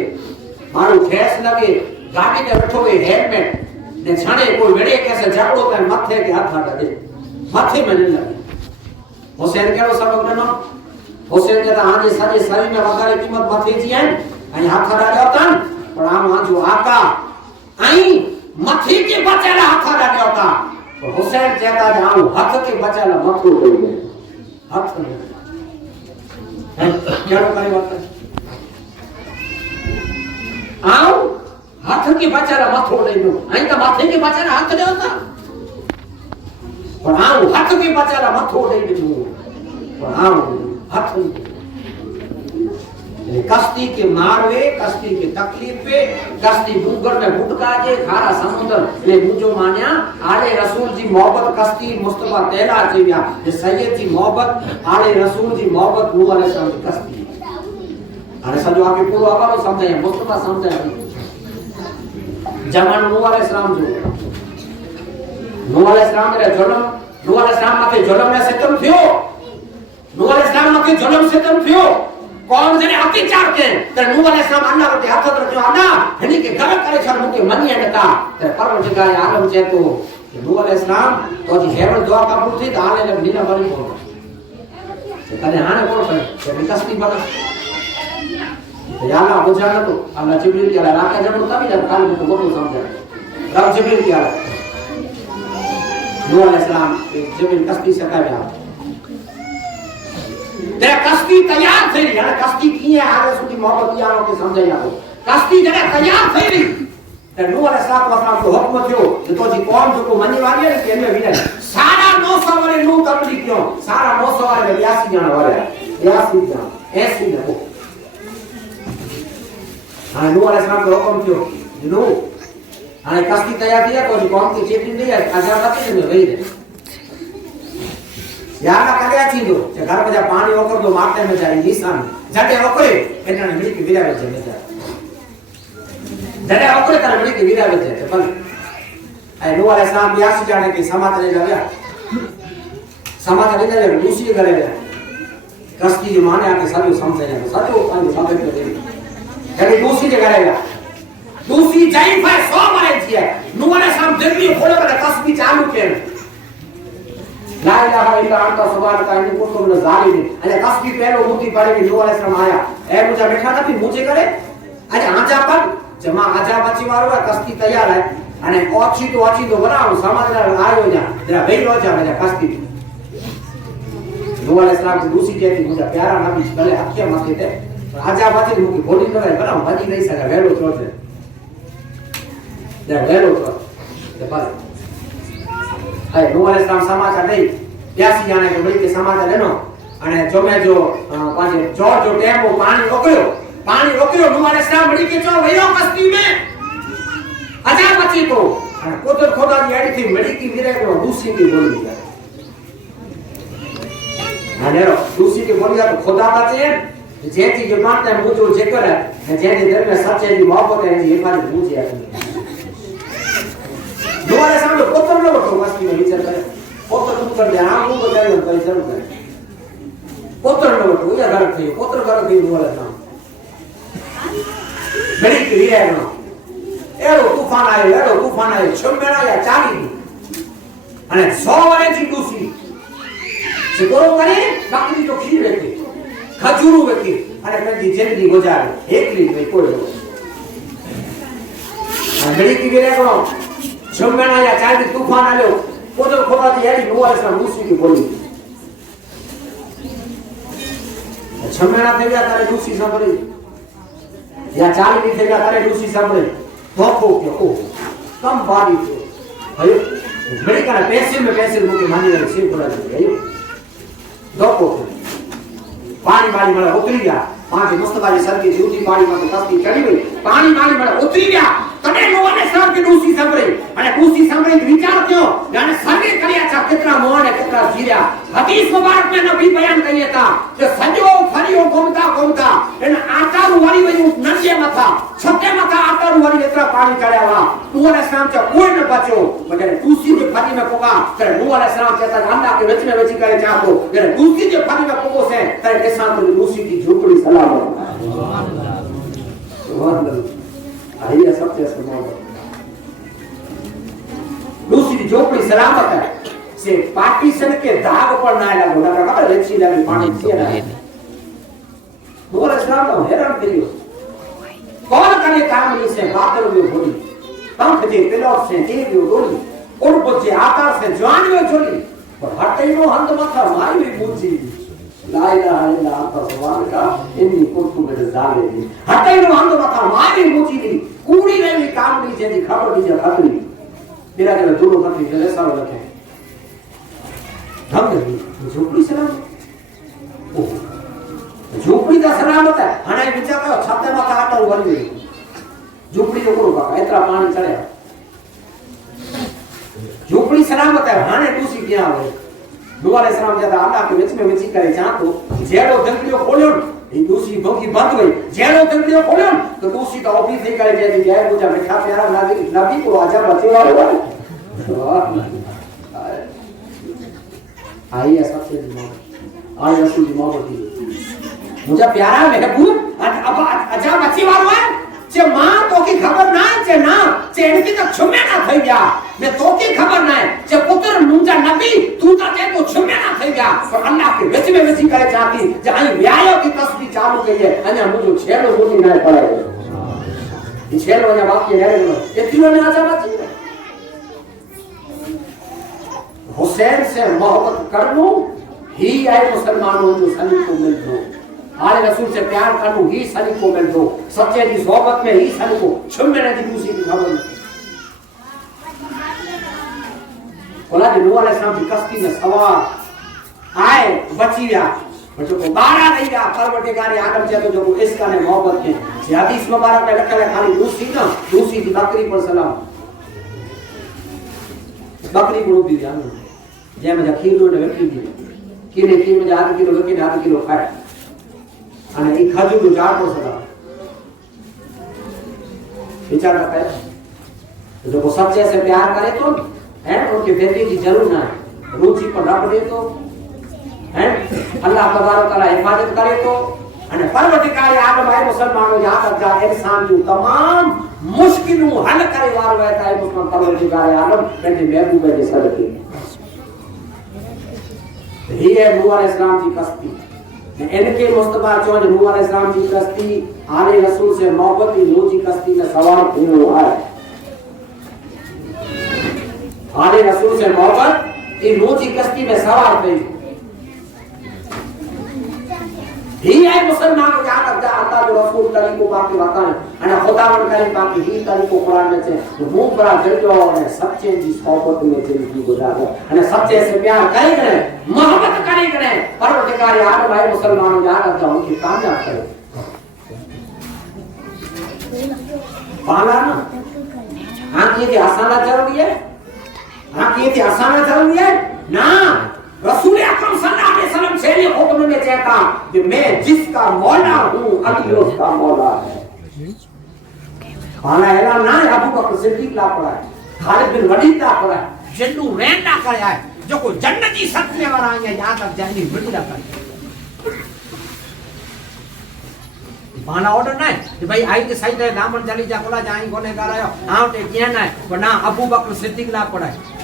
मारू ठेस लगे गाड़ी के बैठो ए हेलमेट ने छड़े कोई वेड़े कैसे झगड़ो कर मथे के हाथ हटा दे मथे में नहीं लगे हुसैन केरो सबक देनो हुसैन के आजे सजे शरीर में वादार कीमत मथी जी है आई हाथ हटा देता पर आम जो आका आई मथी के बचाला हाथ हटा देता तो हुसैन कहता जाऊं हाथ के बचाला मथो दे दे हाथ नहीं क्या करे बात आओ हाथ के बचाला मथो दे दो आई तो माथे के बचाला हाथ दे होता पर आओ हाथ के बचाला मथो दे दो पर आओ हाथ कश्ती के मारवे कश्ती के तकलीफ पे कश्ती डूंगर में भुटका जे खारा समुद्र ले मुझो मान्या आले रसूल जी मोहब्बत कश्ती मुस्तफा तेला थी गया ये सैयद जी मोहब्बत आले रसूल जी मोहब्बत नूह अलैहिस्सलाम की कश्ती अरे सजो आके पूरो हवालो समझे मुस्तफा समझे जमान नूह अलैहिस्सलाम जो नूह अलैहिस्सलाम रे जुल्म नूह अलैहिस्सलाम माथे जुल्म ने सितम थियो नूह अलैहिस्सलाम माथे जुल्म सितम थियो कौन जने अत्याचार के त नूह अलैहिस्सलाम अल्लाह के हाथ रखियो आना हनी के घर करे छन मुके मनिए नता त परवरदिगार आलम जे तो नूह अलैहिस्सलाम तो जी हेवन दुआ कबूल थी त आले ने नीला बनी बोल तने हाने कोन करे ते कश्ती बना तो या अल्लाह बुझा न तो अल्लाह जिब्रील के अल्लाह राका जब तभी जब काल में तो बोलो समझा रब जिब्रील के अल्लाह नूह अलैहिस्सलाम जिब्रील कश्ती से काया तेरा कश्ती तैयार थई रही है कश्ती की है आगे सुधी मोहब्बत यारो के समझ आयो कश्ती जने तैयार थई रही ते नूह अलैहिस्सलाम को हुक्म थियो कि तो जी कौन जो को मनी वाली है कि में विना सारा 900 वाले नूह तबली क्यों सारा 900 वाले 82 जना वाले 82 जना ऐसी न हो हां नूह अलैहिस्सलाम को हुक्म थियो नूह हां कश्ती तैयार थी तो जी कौन की चेती नहीं है आजा बाकी में वही है यार करिया थींदो जे घर में पानी ओकर दो माटे में जाई निशान जटे ओकरे एटने मिली के विरा में जाए जटे ओकरे तर मिली के विरा में जाए पर ऐं नूह अलैहिस्सलाम ब्यासी जाने के समाज ले गया समाज ले गया दूसरी के घरे गया कस्ती जो माने आके सजो समझे ने सजो पांच समझ के दे जरे दूसरी के घरे गया दूसरी जाई पर 100 मारे थी नूह अलैहिस्सलाम दिल्ली खोले पर कस्ती चालू के ला इलाहा इल्ला अंता सुब्हानका इन्नी कुन्तु मिनज़ ज़ालिमीन अने कस्ती पहलो मुती पड़े कि नूह अलैहिस्सलाम आया ए मुझे बैठा था कि मुझे करे अने आजा पर जमा आजा बची वारो है कस्ती तैयार है अने ओची तो बनाओ समाज आयो जा तेरा भाई रो जा मेरा कस्ती नूह अलैहिस्सलाम की दूसरी कहती मुझे प्यारा नबी भले हकिया मथे थे आजा बची मुके बोली न बनाओ बची नहीं सके वेलो छोड़ दे वेलो छोड़ ते पर है नूह अलैहिस्सलाम समाचार दे 82 जाने के बड़ी के समाचार लेनो अने जो मैं जो पाजे जो टेम वो पानी रोक्यो नूह अलैहिस्सलाम बड़ी के चो वयो कस्ती में आजा बची तो अने कोतर खोदा दी एडी थी बड़ी की वीरे को दूसरी की बोली दिया हालेरो दूसरी की बोली तो खुदा बचे जेती जो मानते मुझो जिक्र है जेती दिल में सच्चे दी मोहब्बत है ये बात मुझे है नूह अलैहिस्सलाम को कोतर लो तो कस्ती में विचार करे कोतर कर दे हां वो बतायो तो जरूर करे कोतर लो तो या घर थी कोतर कर दी नूह अलैहिस्सलाम बड़ी की वीरे नो एड़ो तूफान आयो छमेड़ा या चाली अने 100 वाले जी दूसरी से कोरो करे बकरी तो खीर लेके खजूरू वेके अने कदी जिंदगी गुजारे एकली में कोई बड़ी की वीरे को छमेड़ा या चाली तूफान आयो कोदर खोदा दी एडी नूह अलैहिस्सलाम दूसरी की बोली छमेड़ा थे गया तारे दूसरी सांभળી या चाली भी थे गया तारे दूसरी सांभળી धोखो के ओ कम बारी तो भयो बड़ी का पैसे मुके मानी रे से बोला भयो धोखो पानी बारी मला उतरी गया पांच मुस्तफा सर की झूठी पानी में कस्ती चढ़ी गई पानी मला उतरी गया तने नूह अलैहिस्सलाम की दूसरी सांभળી अने दूसरी सांभળી विचार क्यों यानी सर्वे करिया था कितना मोहन है कितना जीरा हदीस मुबारक में नबी बयान करिए था कि सजो फरियो घूमता इन आटारू वाली वही नंगे मथा छते मथा आटारू वाली इतना पानी चढ़या हुआ नूह अलैहिस्सलाम से कोई न बचो मगर दूसरी के फरी में पोगा तेरे नूह अलैहिस्सलाम कहता अल्लाह के वच में वची करे चाहतो तेरे दूसरी के फरी में पोगो से तेरे के साथ दूसरी की झोपड़ी सलाम सुभान अल्लाह आइए सबसे सलामत दूसरी झोपड़ी सलामत है से पार्टीशन के दाग पर ना लगा ना खबर लेची लगी पानी से ना नूह अलैहिस्सलाम को हैरान करियो कौन करे काम में से बादल में होली पंख जे पिलक से देव डोली और बच्चे आकाश से जान में चली पर हटे नो हंद मथा मारी भी पूछी ला इलाहा इल्ला अंता सुब्हानका इन्नी कुन्तु मिनज़ ज़ालिमीन हटे नो हंद मथा मारी पूछी दी कूड़ी रे काम दी जेदी खबर दी खतरी मेरा के दूर खतरी जले सारो रखे हम झोपड़ी सलाम ओ झोपड़ी का सलामत है हने विचार का छते में काटा उभर गई झोपड़ी जो करो का इतना पानी चढ़े झोपड़ी सलामत है हने दूसरी क्या है नूह अलैहिस्सलाम कहता अल्लाह के विच में विची करे चाह तो जेड़ो दंगलियो खोलियो ये दूसरी बोगी बंद हुई जेड़ो दंगलियो खोलियो तो दूसरी तो ऑफिस से करे जे जय मुझे मिठा प्यारा लागे नबी को आजा बचे वाला आई ऐसा से आई रसूल की मोहब्बत मुझे प्यारा महबूब अब आजा बचे वाला है जे मां तो की खबर ना जे ना जे इनकी तो छुमे ना થઈ गया मैं तो की खबर ना जे पुत्र मुंजा नबी तू तो जे तो छुमे ना થઈ गया पर अल्लाह के विच में विची करे चाहती जे आई व्यायो की तस्वीर चालू कई है अन्या मुझो छेड़ो मोटी ना पड़े ये छेड़ो या बात के है इतने में आजा बची हुसैन से मोहब्बत कर लो ही आए मुसलमानों जो सनी को मिल दो आले रसूल से प्यार करूं ही सनी को मिल दो सच्चे की सोहबत में ही सनी को छुमे ने दी दूसरी की खबर बोला जी नूह अलैहिस्सलाम की कश्ती में सवार आए बची गया जो को बारा नहीं गया परवरदिगार आदम से तो जो इसका ने मोहब्बत के ये हदीस मुबारक में लिखा है खाली दूसरी की बकरी पर सलाम बकरी को भी ध्यान जे में खीर ने व्यक्ति दी किने खीर में आधा किलो व्यक्ति आधा किलो खाए અને ઈ ખજૂર જાતો સદા વિચાર કરે जो को सच्चे से प्यार करे तो है उनके बेटे की जरूर ना है रुचि पर रब दे तो है अल्लाह तबारक तआला हिफाजत करे तो અને પરવર્તિકારે આદમ આય મુસલમાનો યાદ રખજા इंसान जो तमाम मुश्किलों हल करे वार वहता है मुसलमान परवर्तिकारे आदम कहते महबूब है सदके ही है नूह अलैहिस्सलाम की कश्ती इनके मुस्तफा जो नूह अलैहिस्सलाम की कश्ती आले रसूल से मोहब्बत की नूह की कश्ती में सवार हुआ है आले रसूल से मोहब्बत ये नूह की कश्ती में सवार हुई ही है मुसलमान को याद रखता अल्लाह जो रसूल तरीको बाकी बताने અને खुदावंद करे बाकी ही तरीको कुरान में છે तो मुंह बड़ा जरियो है सच्चे की सोबत में जिंदगी गुजारो અને सच्चे से प्यार करे करे मोहब्बत करे करे परवरदिगार याद भाई मुसलमानों याद रखता उनकी कामयाब करे पाला ना हां ये आसाना जरूरी है हां ये आसाना जरूरी है ना रसूल अकरम सल्लल्लाहु अलैहि वसल्लम से ये हुक्म में कहता कि मैं जिसका मौला हूं अली उसका मौला है हां ऐला ना अबू बकर सिद्दीक ला पड़ा है खालिद बिन वलीद ला पड़ा है जिन्नु रहना करया है जो को जन्नती सत्य वाला है याद रख जाएंगे बिल्ला कर पाना ऑर्डर ना कि भाई आई के सही है दामन चली जा कोला जाई कोने करायो हां ते किया ना वरना अबू बकर सिद्दीक ला पड़ा है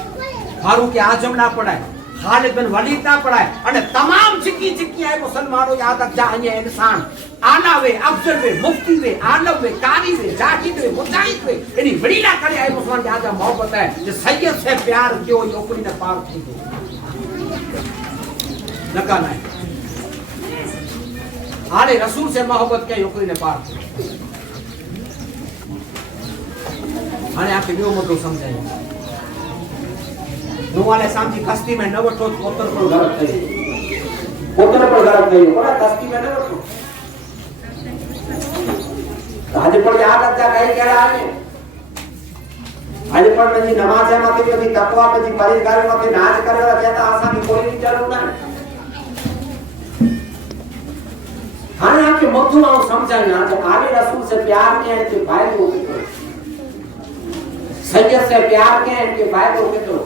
फारूक आजम ला पड़ा है खालिद बिन वलीद ना पड़ा है અને તમામ चिक्की चिक्की है मुसलमानों याद रख जा ये इंसान आला वे अफजल वे मुफ्ती वे आलम वे कारी वे जाहिद वे मुजाहिद वे इनी वडीला करे है मुसलमान याद जा मोहब्बत है जे सैयद से प्यार क्यों योकरी ने पार थी दो लगा नहीं आले रसूल से मोहब्बत के योकरी ने पार थी आने आपके जो मुद्दो समझाएंगे नूह अलैहिस्सलाम की कश्ती में न वठो पोतर पर गलत थई पोतर पर गलत थई कोना कश्ती में न वठो आज पर याद रखता कहीं केड़ा है आज पर में नमाज है माथे कभी तकवा पे परहेजगारी माथे नाच करे कहता आसानी कोई नहीं जरूर ना हां आपके मधु आओ समझाना जब आले रसूल से प्यार के इनके फायदे होते सैयद से प्यार के इनके फायदे होते तो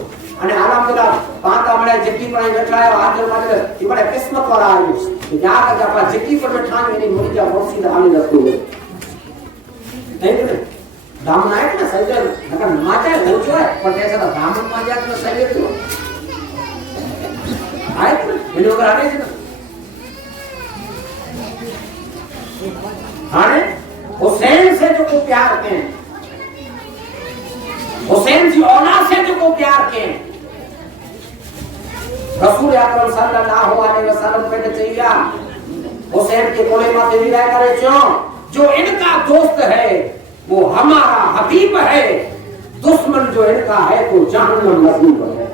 અને આલમદુલ્લા પાંતા મળે જગ્गी પર બેઠાયો હાજર માજર એ બડે કિસ્મત વાળા આવ્યું કે યાદ કે આપણા જગ્गी પર બેઠાને એની મુરીજા મોસી આલી રસૂલ નહીં ને દામન આય ને સૈયદ નકર માચે હોજો है પણ તે સदा દામન માં જાત ને સૈયદ જો આય એને ઓગર આને છે हां हुसैन से जो को प्यार के हुसैन जी औलाद से जो को प्यार के रसूल अकरम सल्लल्लाहु अलैहि वसल्लम पे चाहिए हुसैन के कोले माथे विदाई करे छो जो इनका दोस्त है वो हमारा हबीब है दुश्मन जो इनका है तो जहन्नम नसीब है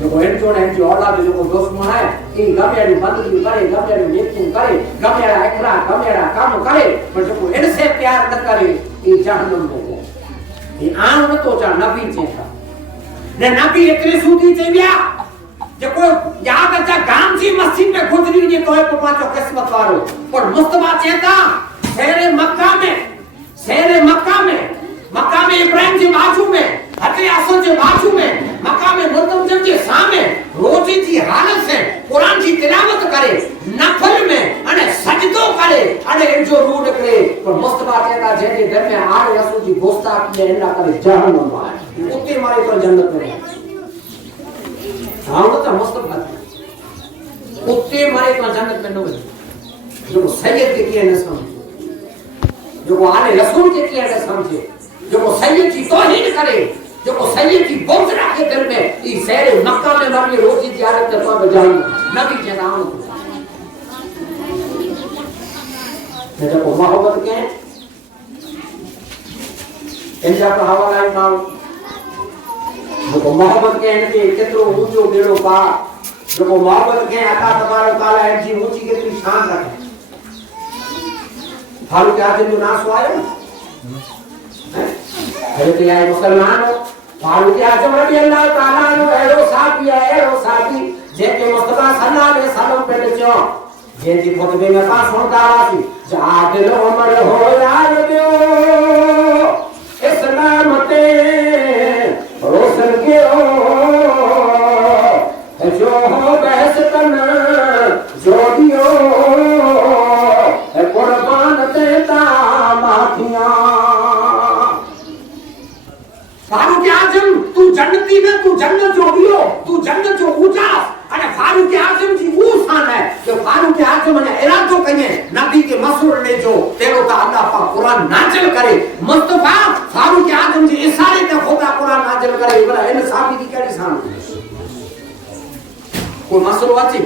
जो इन जो औलाद जो को दुश्मन है कि गमेड़ी बंदगी करे गमेड़ी नेकी करे गमेड़ा एकरा गमेड़ा काम करे पर जो इनसे प्यार न करे ये जहन्नम में है ये आन न तो जा नबी चेता ने नबी इतने सूदी चेविया जो को याद अच्छा गाम जी मस्जिद में गुजरी ने तोए पपा जो किस्मत वालो पर मुस्तफा चेता शेरे मक्का में इब्राहिम जी बाजू में हते असद जे बाजू में मक्का में मुतमजन जे सामने रोजी जी हालत से कुरान की तिलावत करे नफल में अने सजदो करे अने जो रूड करे पर मुस्तफा कहता जे के घर में आए रसूल जी गुस्ताखी ने ना करे जहन्नम में उते मारे तो जन्नत में हां तो मुस्तफा उते मारे तो जन्नत में न जो सैयद के किए न समझे जो आले रसूल के किए न समझे जो सैयद की तौहीद करे जो सैयद की बुग़्ज़ रखे दिल में ई शहर मक्का में मरने रोजी जियारत करवा बजाई नबी के नाम ने जो मोहब्बत के इनका का हवाला इमाम जो मोहब्बत के इनके केतरो ऊंचो बेड़ो पा जो मोहब्बत के अल्लाह तबारक तआला जी ऊंची केतरी शान रखे फारूक आजम जो नाम आयो हजरत आए मुसलमान फारूक आजम रजी अल्लाह ताला नो एरो साथी जेके मुस्तफा सल्लल्लाहु अलैहि वसल्लम पे चो जे जी खुतबे में पास होता वासी जादिल उमर हो यार दियो फारूक आजम तू जन्नती न, तू जन्नत जो दियो, तू जन्नत जो ऊंचा अने फारूक आजम जी वो शान है कि फारूक आजम ने इरादो कने नबी के मसूल ने जो तेरो का अल्लाह पाक कुरान नाजिल करे, मुस्तफा फारूक आजम जी इशारे पे खुदा कुरान नाजिल करे, बोला इन साहब की केड़ी शान कोई मसलो अछि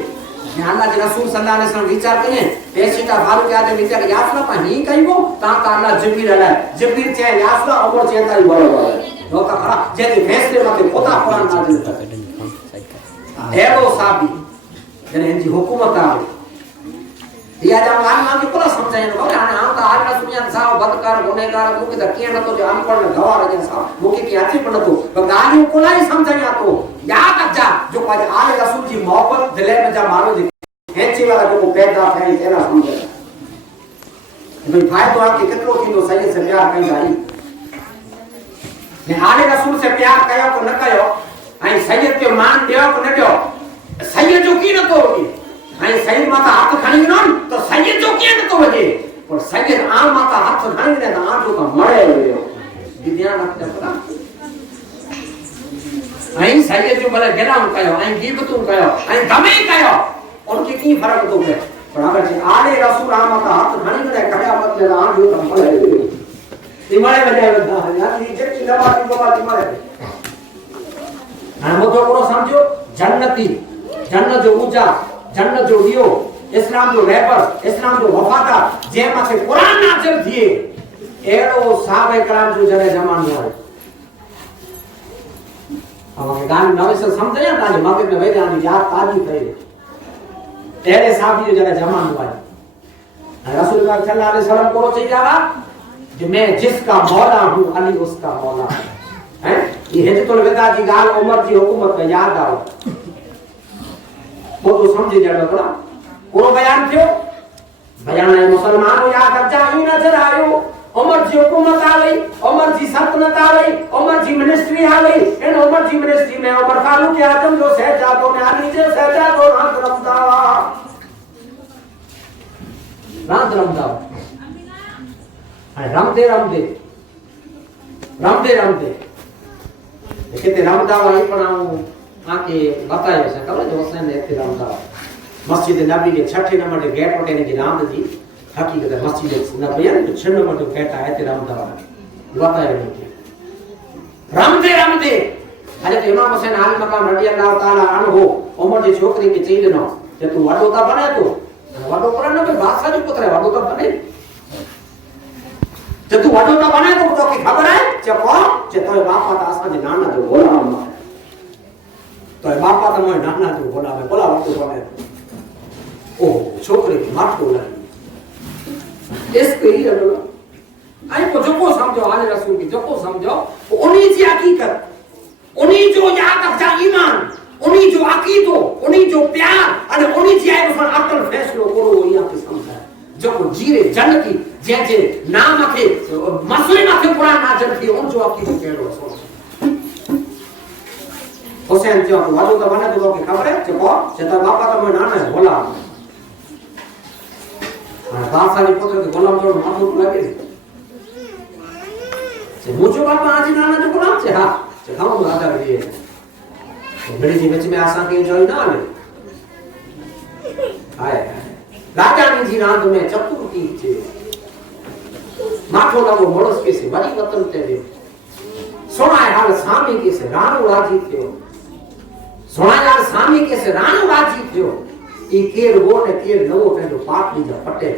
ने अल्लाह के रसूल सल्लल्लाहु अलैहि वसल्लम विचार कने पेशीता फारूक आजम विचार यासला पा ही कहिबो ता का अल्लाह जिब्रील अला जिब्रील चे यासला और चे ताई बरोबर है तो खरा जे फैसले मते खुदा कुरान नाजिल करे एरो साबी जने जी हुकूमत आवे या जब आलमा के कोला समझाय न बोले आने आम का आलमा सुनिया साव बदकार गुनेगार मुके त के न तो जो अनपढ़ गवार जे साव मुके के आछी पण तो गालियों कोला ही समझाया तो याद रखजा जो पाज आले रसूल जी मोहब्बत दिले में जा मारो जी हेची वाला जो पैदा थे तेरा समझे भाई फायदो आपके कितनो थींदो सही से प्यार कई जाई ने आले रसूल से प्यार कयो को न कयो आई सैयद के मान दियो को न दियो सैयद जो की न तो होगी आई सैयद माता हाथ खणी न तो सैयद जो की न तो होगी पर सैयद आ माता हाथ खणी ने तो आठो का मरे होयो ध्यान रखते पता आई सैयद जो भले गेराम कयो आई गीबतू कयो आई दमे कयो उनके की फर्क तो है पर अगर जे आले रसूल आ माता हाथ खणी ने कया बदले आठो का मरे होयो तिमारे बजाय बता यार नीचे की दबाती बाबा तिमारे हम तो पूरा समझो जन्नती जन्नत जो ऊंचा जन्नत जो दियो इस्लाम जो रहबर इस्लाम जो वफादार जे माथे कुरान नाजिल थिए एड़ो साहबे कराम जो जरे जमानो है हम गान नवे से समझया ताजे मगज में वेदा नी याद ताजी थे तेरे साहब जो जरे जमानो है रसूल पाक सल्लल्लाहु अलैहि वसल्लम को चाहिए जावा कि मैं जिसका मौला हूं अली उसका मौला है ये हिजतुल विदा जी गाल उमर जी हुकूमत में याद आओ वो तो समझे जाड़ो बड़ा पूरा बयान थियो बयान है मुसलमानों याद रखजा ही नजर आयो उमर जी हुकूमत आ गई उमर जी सल्तनत आ गई उमर जी मिनिस्ट्री आ गई इन उमर जी मिनिस्ट्री में उमर फारूक आजम जो शहजादों ने अली जे शहजादों रात रमदा रमदे रमदे रमदे रमदे किते रमदा वही पढ़ाऊं आके बतायो से खबर जो उसने ने रमदा मस्जिद नबी के छठे नंबर के गेट पर ने नाम जी हकीकत मस्जिद नबी है छठे नंबर जो गेट है ते रमदा बतायो ने रमदे रमदे हजरत इमाम हुसैन आली मकाम रदियल्लाहु ताला अन्हु उमर जी छोकरी के चई दिनो जे तू वडो ता बने तो वडो पर न भाई बादशाह जो पुत्र है वडो ता बने जब तू वडो ता बने तो की खबर है जे कौन जे तो बापा ता असा जे नाना जो गोलाम तो बापा ता मोय नाना जो गोलाम है बोला वडो बने ओ छोकरे की मार तो लगी इसके ही अलो आई को जो को समझो आले रसूल की जो को समझो उन्हीं की हकीकत उन्हीं जो याद रखजा ईमान उन्हीं जो अकीदो उन्हीं जो प्यार अने उन्हीं जी आए पर अकल फैसलो करो या के समझा जो को जीरे जन्नती जे जे नाम के मसले माथे कुरान नाजिल थी उन जो अकीदो केड़ो सो हुसैन जो वादो तो बने तो के खबर है जो को जता बापा तो नाना है बोला बाप सारी पुत्र के गोलाम जो माथो लगे से मुझे बापा आज नाना जो गोलाम से हां से हम राजा रही है बड़ी जी में आसा के जोई ना आने आए राजा जी रात में चतुर की छे माथो लगो मोड़स के से बड़ी वतन ते दे सोना हाल सामी के से राणो राजी थियो सोना यार सामी के से राणो राजी थियो ई केर वो ने केर नवो पेंडो पाट लीजा पटेल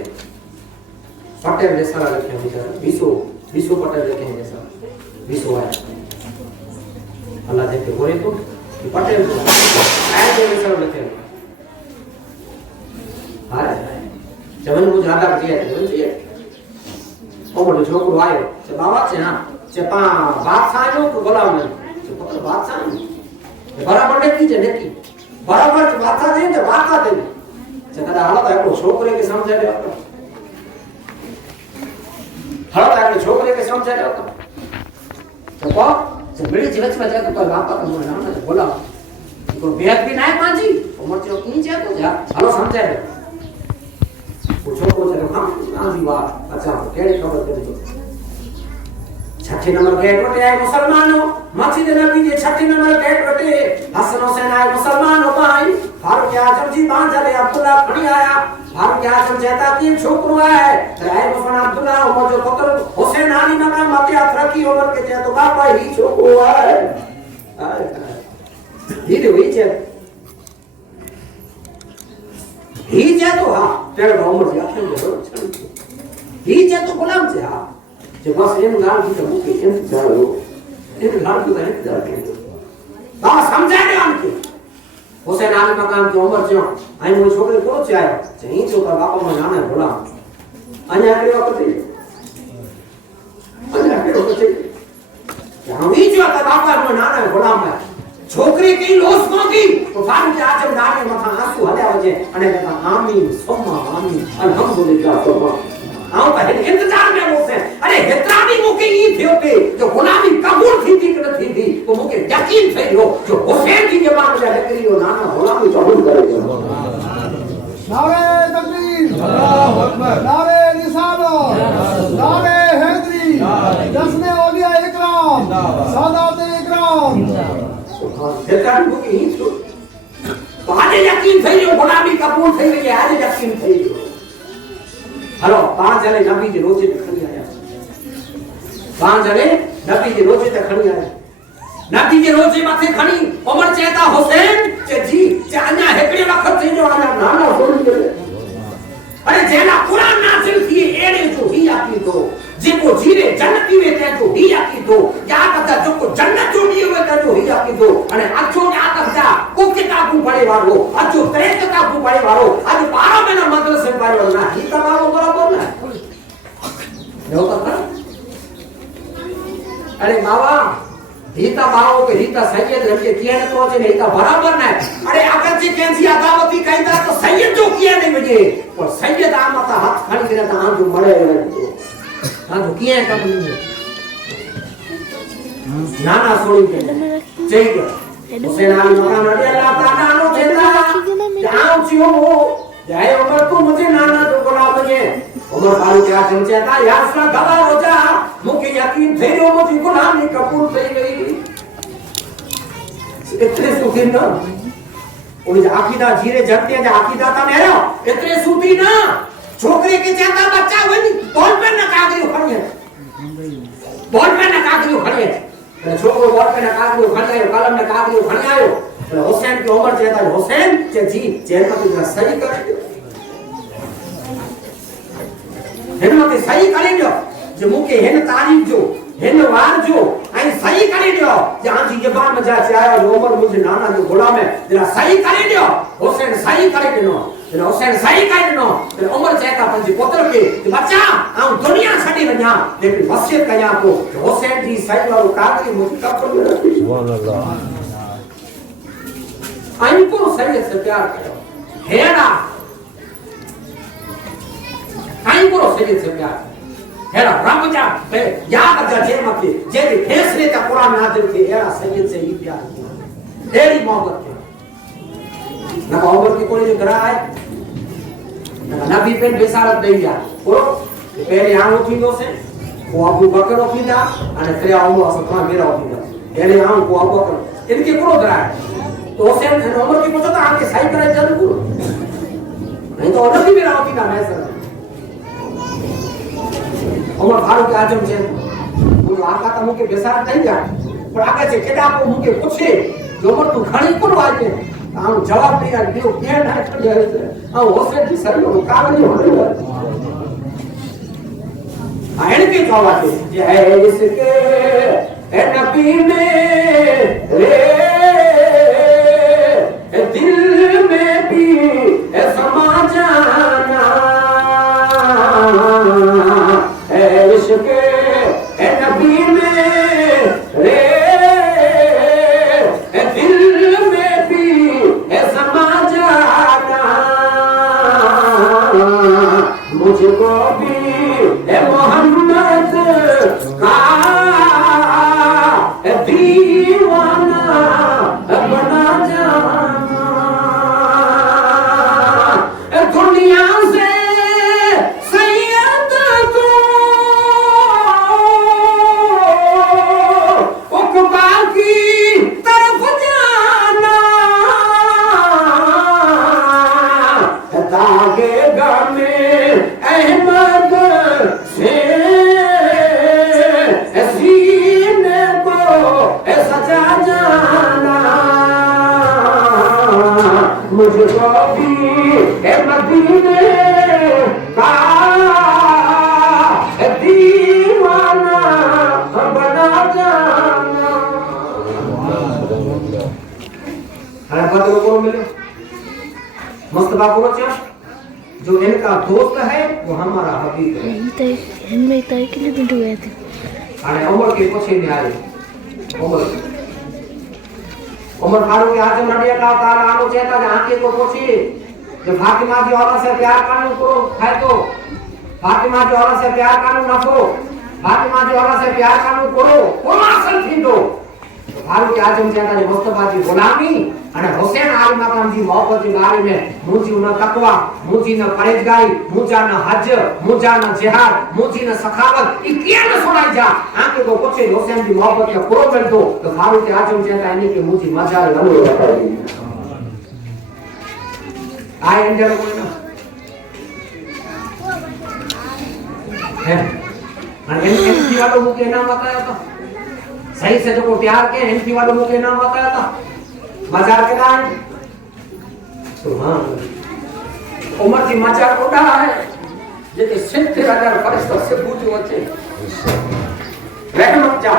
पटेल जैसा रखे बेचारा विसो पटेल रखे जैसा विसो आया अल्लाह देखे बोले तो पटेल ऐसे जैसा रखे हां जवन मुझे आधा किया जवन चाहिए ओ बोले छोकरो आयो से बाबा से हां से पा बादशाह नो को बोला मैं से पुत्र बादशाह बराबर देखी जे देखी बराबर बादशाह दे जे बादशाह दे से कदा हालत है को छोकरे के समझे ले हालत है को छोकरे के समझे ले तो को से बड़ी जीवच में जाके तो बापा को नाम ने बोला को बेहद भी नहीं पाजी उमर जो की जे तो जा हालो समझे ले वो छोकरो से हम आंधी बात अच्छा केड़े खबर दे दो छठे नंबर गेट वटे आए मुसलमानों मस्जिद नबी जे छठे नंबर गेट वटे हसन हुसैन आए मुसलमानों भाई फारूक आजम जी बांझले अब्दुल्ला खणी आया फारूक आजम कहता कि छोकरो है राय मुसलमान अब्दुल्ला उमर जो पुत्र हुसैन अली मकाम मते हथ रखी उमर के तो बापा ही छोकरो है धीरे हुई छे ही जे तो हां तेरे उमर जी आखे जरूर ही जे तो गुलाम छे हां जे बस इन गाल की तो मुके इंतजार हो इन गाल की इंतजार के बा समझा दे उनके हुसैन आली मकाम की उमर जो आई मो छोकरे को चाहे चई तो का बापा में नाना गुलाम अन्या के वक्त अन्या के वक्त हम ही जो का बापा में नाना गुलाम है छोकरी की लोस मांगी तो फारूक आजम नाने मथा आंसू हल्या वजे अने कहता आमीन सुम्मा आमीन अल्हम्दुलिल्लाह सुम्मा आओ पहले इंतजार में होते अरे हेतरा भी मुके ई थियो के जो गुलामी कबूल थी थी कि थी थी तो मुके यकीन थे जो हुसैन जी के मान जा लेकरियो नाना गुलामी कबूल करेगा नारे तकबीर अल्लाहु अकबर नारे रिसालत नारे हैदरी जश्न औलिया इकराम सादात इकराम हेतरा भी मुके ई थियो तो आज यकीन थे जो गुलामी कबूल थई रही आज यकीन थई हेलो पांच जने नबी जे रोजे ते खणी आया पांच जने नबी जे रोजे ते खणी आया नबी जे रोजे माथे खणी उमर चेता हुसैन जे जी जे अन्या हेकड़े वक्त थी जो अन्या नाना सोनी अरे जेना कुरान नाज़िल थी एड़े जो ही आकी तो जेको जीरे जन्नती में ते जो ही आकी तो या कदा जो को जन्नत जो दी हुए ते जो ही आकी तो अने अचो या तक जा को किताबू पढ़े वालो अचो त्रे किताबू पढ़े वालो आज 12 महीना मदरसे पढ़े वालो ना ही तमारो बराबर ना यो तक अरे बाबा हीता बाओ के हीता सैयद रखे किए न तो ने हीता बराबर ना अरे अगर जी कैंसी अदावती कहता तो सैयद जो किए नहीं बजे और सैयद आमता हाथ खड़ी करे तो हां जो मरे हां तो किए कब नहीं नाना सोई के चाहिए हुसैन अली मकाम रजी अल्लाह ताला नो देता जाओ छियो जाए उमर तू मुझे नाना जो बोला बजे उमर फारूक आजम कहता यार सा गवाह हो जा मुके यकीन थे जो मुझे गुलामी कबूल થઈ ગઈ इतने सुखी ना उन आकीदा जीरे जगते जा आकीदा ता मेरो इतने सुखी ना छोकरे के जाता बच्चा हुई बॉल पे न कागरियो खड़ी है बॉल पे न कागरियो खड़ी है छोकरो बॉल पे न कागरियो खड़ी है कलम न कागरियो खड़ी आयो हुसैन की उम्र जेता हुसैन जे जी जेल में सही कर हेनमते सही करे दियो जे मुके हेन तारीख जो हेन वार जो आई सही करे दियो जहां जी जबान में जा आयो उमर मुझे नाना जो गुलाम है जरा सही करे दियो हुसैन सही करे दियो जरा हुसैन सही करे दियो जरा उमर कहता पंज पुत्र के बच्चा आ दुनिया छडी व냐 लेकिन वसियत कया को हुसैन जी सही वालो कागरी मुझे कब्र में रखी सुभान अल्लाह आई को सही से प्यार करो हेड़ा आई को सही से प्यार हेरा रब जा याद जा जे मके जे फैसले का कुरान नाज़िल थे हेरा सैयद से ही प्यार किया तेरी मोहब्बत के ना उमर की कोई जो करा है ना नबी पे बेसारत दे दिया बोलो पहले यहां उठी दो से वो अबू बकर उठी था अने फिर उमर सत्ता मेरा उठी था पहले यहां को अबू बकर इनके को करा है तो हुसैन उमर की पूछो तो आके सही करे जरूर नहीं तो नबी मेरा उठी था मैं सर उमर फारूक आजम છે હું આકા તો મુકે બેસાડ થઈ ગયા પણ આગે છે કેડા કો મુકે પૂછે જો ઉમર તું ઘણી કોણ વાજે આમ જવાબ નહીં આ દીઓ કે ના કરી છે આ હોસે થી સરિયો કાવડી હોય આ એને કે જવાબ છે જે હે इसके ए नबी में रे दिल में भी समा जाना इश्क़ ए नबी में रे दिल में भी समा जाना मुझको भी मोहम्मद का दीवाना भी है मदीने का दीवाना बना जाना। अरे बदलो को मिले मुस्तफा को बच्चा जो इनका दोस्त है वो हमारा हबीब है। इनमें तय के लिए बिंदु गए थे। अरे उमर के पीछे नहीं आए उमर फारूक आजम रज़ी अल्लाह ताला अन्हु कहता है आंखें को पूछी जो फातिमा की औरत से प्यार करने को है तो फातिमा की औरत से प्यार करने न करो फातिमा की औरत से प्यार करने करो कौन असल थी तो फारूक आजम कहता है मुस्तफा की गुलामी અને હુસૈન આલી મકામ જી મોહબ્બત ની બારે में मुझी न तकवा मुझी न परहेजगारी मुझा न हज मुझा न जिहाद मुझी न सखावत ई के न सुनाई जा आके को पूछे हुसैन की मोहब्बत का प्रो कर दो तो फारूक आजम कहता है नहीं कि मुझी मजा ललो आए अंदर कोई ना है અને એમથી વાળો મુકે નામ बताया था सही से जो प्यार के एमपी वालों मुके नाम बताया था मजार के नाम सुभान उमर जी मजार उड़ा है जेके 70,000 फरिश्ता से पूछो वच्चे रहमत जा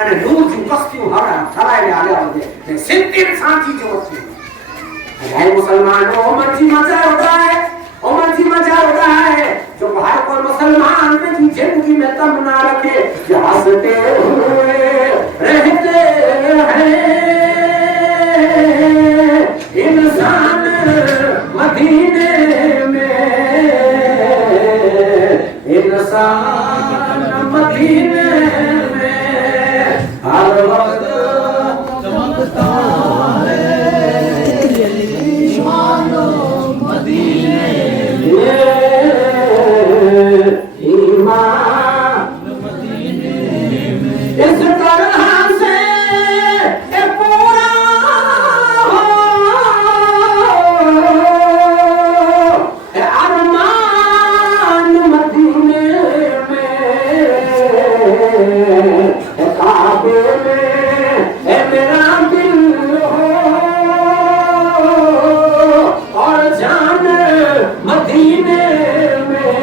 અને નૂર जी કસ્તીઓ હાડા થરાય આલે આવે 70 સાચી જો વચ્ચે भाई मुसलमानों उमर जी मजार उड़ा है उमर जी मजार उड़ा है जो भाई को मुसलमान में जिंदगी में तमन्ना रखे कि हंसते हुए रहते हैं इंसान मदीने में इंसान मदीने में हर वक्त चमकता है ईमान मदीने में ईमान मदीने में इस तरह से पूरा अरमान मदीने में काबे में मेरा दिल हो और जान मदीने में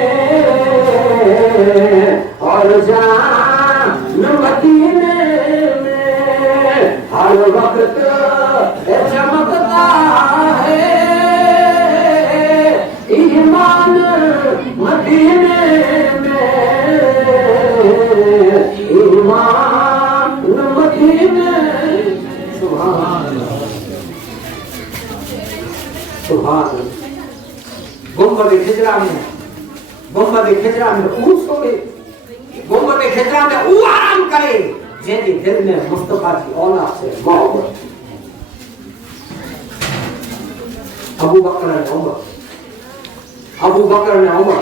और जान मदीने में हर वक्त चमकता है ईमान मदीने में ईमान मदीने सुभान सुभान गुंबद खिजरा में ऊ सोए गुंबद खिजरा में ऊ आराम करे जेदी दिल में मुस्तफा की औलाद से मोहब्बत अबू बकर ने उमर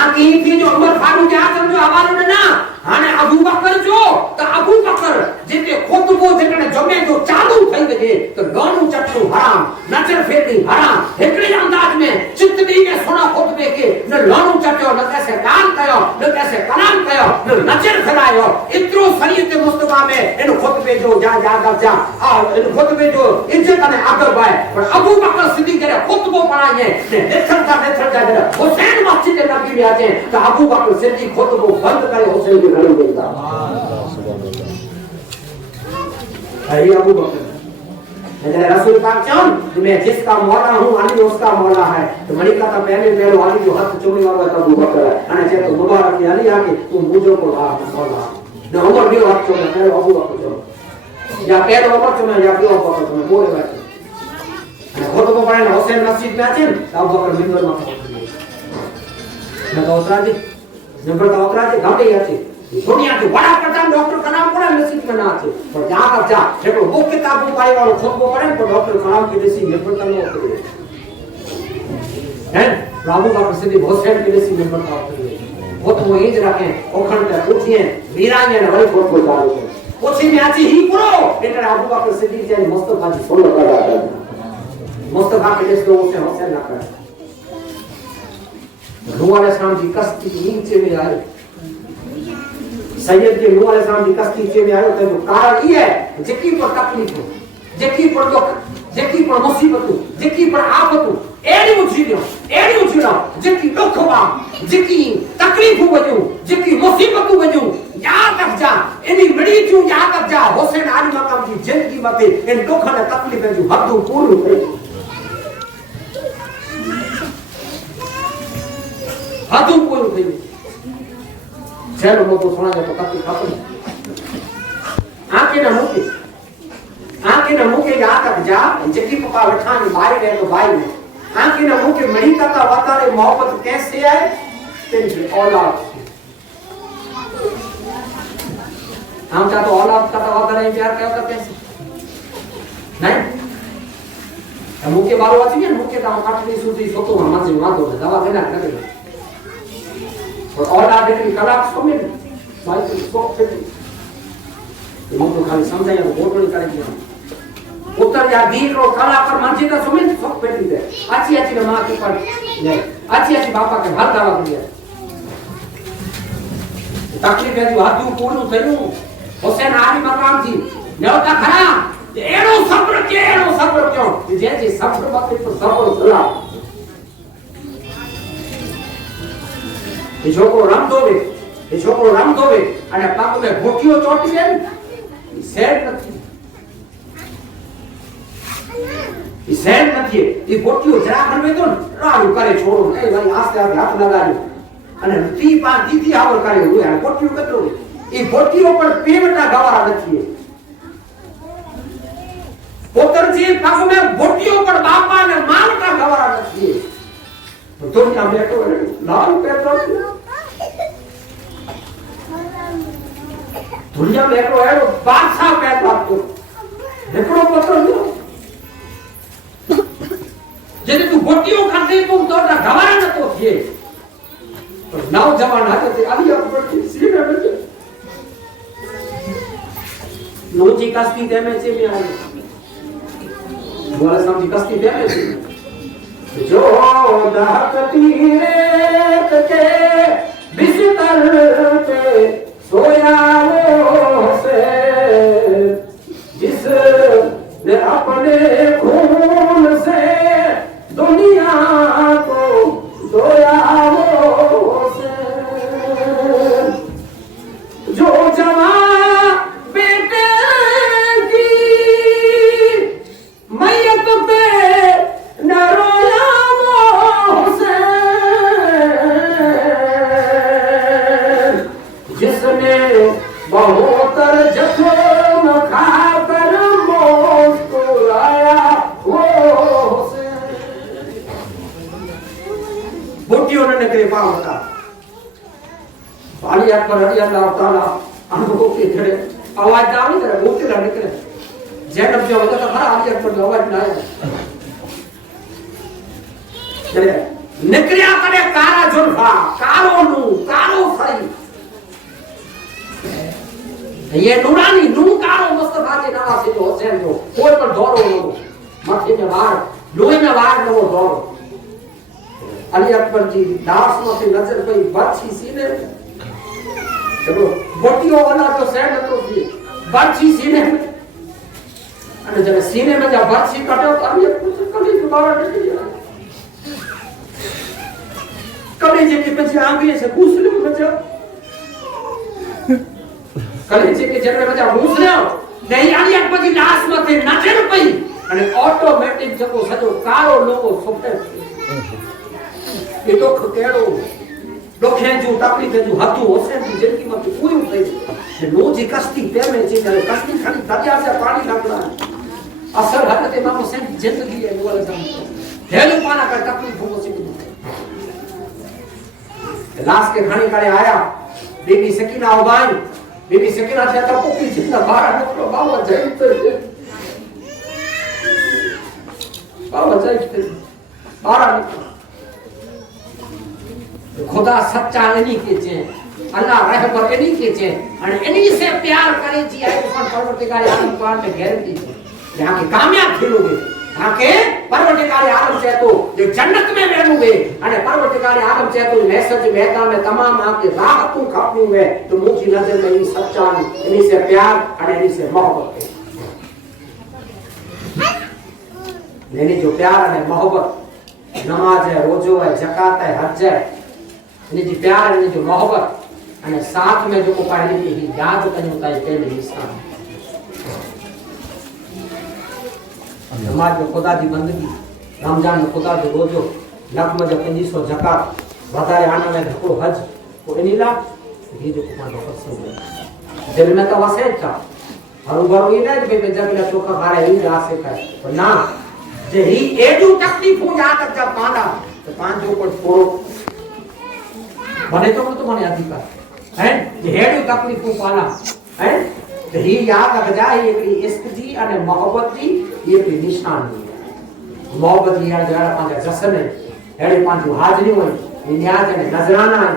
आकी थी जो उमर फारूक आजम जो हवालो ने ना हाने अबू बकर जो तो अबू बकर जेके खुतबो जेकने जमे जो चालू થઈ ગઈ तो गानू चटू हराम नचर फेरनी हराम एकड़े अंदाज में चितनी के सुना खुतबे के न लानू चटो न कैसे गान कयो न कैसे कलाम कयो न नचर फैलायो इतरो शरीयत मुस्तफा में इन खुतबे जो जा जा आ इन खुतबे जो इज्जत ने अदब है पर अबू बकर सिद्दीक के खुतबो पढ़ाए ने नेथर का हुसैन मस्जिद नबी में आते तो अबू बकर सिद्दीक खुतबो बंद करे हुसैन के घर में देता है अबू बकर रसूल पाक चांद मैं जिसका मौला हूं अली उसका मौला है तो मलिका का पहले अली जो हाथ चूमे और अबू बकर है अने जे तो मुबारक अली आके तू मुझे को मौला न उमर भी हाथ चूमे पहले अबू बकर चूमे या पहले उमर चूमे या भी अबू बकर चूमे बोले बैठे अने खुतबो पढ़े हुसैन मस्जिद में आते अबू बकर मिंबर में न तो उतरा जी नंबर का उतरा जी घाटे आते दुनिया के बड़ा प्रधान डॉक्टर कलाम कोड़ा मस्जिद में ना आते पर जा कर जा देखो वो किताबों पाए वालों खुतबो पढ़े तो डॉक्टर कलाम की देसी मिंबर का लो हैं अबू बकर सिद्दीक हुसैन की देसी मिंबर का होते वो तो इंज रखे ओखण पे उठिए वीराने ने वही खुतबो चालू है ओछी में आची ही पुरो इनका अबू बकर सिद्दीक जैसे मुस्तफा जी सोलो लगा मुस्तफा के देश लोगों से हुसैन ना करे नूह अलैहिस्सलाम की कश्ती नीचे में आई सैयद के नूह अलैहिस्सलाम की कश्ती नीचे में आयो तो कारण ये है जेकी पर तकलीफ हो जेकी पर दुख जेकी पर मुसीबतूं जेकी पर आफतूं एड़ियूं थींदियूं जेकी दुख हुआ जेकी तकलीफ़ूं वञूं जेकी मुसीबतूं वञूं याद रखजा इनी मिड़ी थियूं याद रखजा हुसैन आली मक़ाम जी जिंदगी मथे इन दुख ऐं तकलीफ़ जूं हदूं पूरियूं कयूं हदूं पूरियूं कयूं जहिड़ो मौक़ो सुणा तो तकलीफ़ आके न मुके याद रखजा जेकी पप्पा वेठा नी भाई ने तो भाई ने आके न मुके मिड़ी कता वातारे मोहब्बत कैसे है तेरी औलाद हम चाहे तो औलाद का वातारे प्यार क्या करते हैं नहीं मुके बालो अच्छी है मुके का काटनी सूती सोतो हम से मातो दवा देना करे और औलाद की कलाक सो में भाई तो सो फिर मुको खाली समझाया तो बोल करे दिया उत्तर या दीन रो कला पर मंजी का सुमित सब पेटी दे अच्छी मां के पर ले अच्छी बापा के हर दावा दिया तकलीफ है जो हाथू पूर्ण थयो हुसैन आली मकाम जी न्योता खरा एड़ो सब्र क्यों जे जे सब्र मत तो सब्र सला ये छोकरो राम दोवे अने पाक में भूखियो चोटी दे सेट નથી ई सेट નથી ई ભોટિયો જરા કરવે તો રાડું કરે છોડો એ ભાઈ આસ્તે આસ્તે હાથ લગાડ્યો અને તી પા દીદી આવર કરે હોય આ ભોટિયો કતો ई ભોટિયો પર પેવટા ગવારા નથી પોતર જે પાક में ભોટિયો પર બાપા ને માનતા ગવારા નથી તો दुनिया में तो लाल पेट्रोल दुनिया में तो है बादशाह पैदा तो देखो पत्र लो जदे तू बोटियो करते तो गवारा न तो थे पर नौजवान हाथे अली अकबर की सीने में लोची कस्ती दे में से में आई बोला समझी कस्ती दे में से जो दाहती रेत के बिस्तर पे सोया वो से जिसने अपने खून से दुनिया को धोया वो से जो जवान बेटे की मैयत पे न रोया वो से जिसने बहुतर जख्म खाकर मुस्कुराया वो से बोटियों ने निकले पाँव का अली अकबर रज़ी अल्लाह ताला अनुभव के खड़े आवाज ना नहीं करे बोलते ना निकले जैनब जो होता था अली अकबर जो आवाज ना आया चले निकलिया करे कारा जुल्फा कारो सही ये नूरानी नू कारो मुस्तफा के नाम से जो हुसैन जो कोई पर दौड़ो लो मथे में वार लोहे में वार न वो दौड़ो अली अकबर जी दास में से नजर पई बच्ची सीने चलो बोटियों वाला तो सैंड तो थी बच्ची सीने में अने जब सीने में जब बच्ची कटो तो अली अकबर कभी दोबारा नहीं किया कलेजे के पीछे आंगली से घुस लो बच्चा कलेजे के जगह बच्चा घुस लो नहीं अली अकबर जी दास में से नजर पई अने ऑटोमेटिक जको सजो कारो लोगो सुपे ये तो केड़ो लोखे जो तकलीफ जो हथू हुसैन की जिंदगी में पूरी થઈ रोजी कश्ती पे में जे कश्ती खाली दरिया से पानी निकला असर हजरत इमाम हुसैन की जिंदगी है वो वाला हेलू पाना कर तकलीफ हो से लाश के खाने करे आया बीबी सकीना उबाई बीबी सकीना से तो पुकी जितना बाहर निकलो बाबा जाई बाहर निकलो खुदा सच्चा इन्हीं के चे अल्लाह रहबर इन्हीं के चे और इन्हीं से प्यार करे जी आए पर परवरदिगार आलम कुरान में गारंटी है यहां के कामयाब खेलोगे यहां के परवरदिगार आलम से तो जो जन्नत में रहोगे अने परवरदिगार आलम से तो मैसेज मैदान में तमाम आपके राहतों खपनी हुए तो मुझी नजर में इन्हीं सच्चा इन्हीं से प्यार और इन्हीं से मोहब्बत है एनी जो प्यार अने मोहब्बत नमाज है, रोजो है, ज़कात है, हज है, एनी जी प्यार एनी जो मोहब्बत अने साथ में जो को पाणी की याद कयूं ता पहले इंसान नमाज में खुदा जी बंदगी, रमजान में खुदा जो रोजो, नक़्म जो 500 ज़कात, वधारे आने में धको हज को इनीला ये जो को पाणो फसो दिल में तो वसे था और बरो ये ना कि जग ले चोखा खारे ही रासे का तो ना जे ही एडू तकलीफ हो जा तक जब पाना तो पांच जो को छोड़ो बने तो बने अधिकार है जे एडू तकलीफ हो पाना है तो ही याद रख जाए एकड़ी इश्क जी अने मोहब्बत जी ये भी निशान है मोहब्बत जी यार जरा पांच जसन है एडे पांच हाजिरी हो ये न्याज ने नजराना है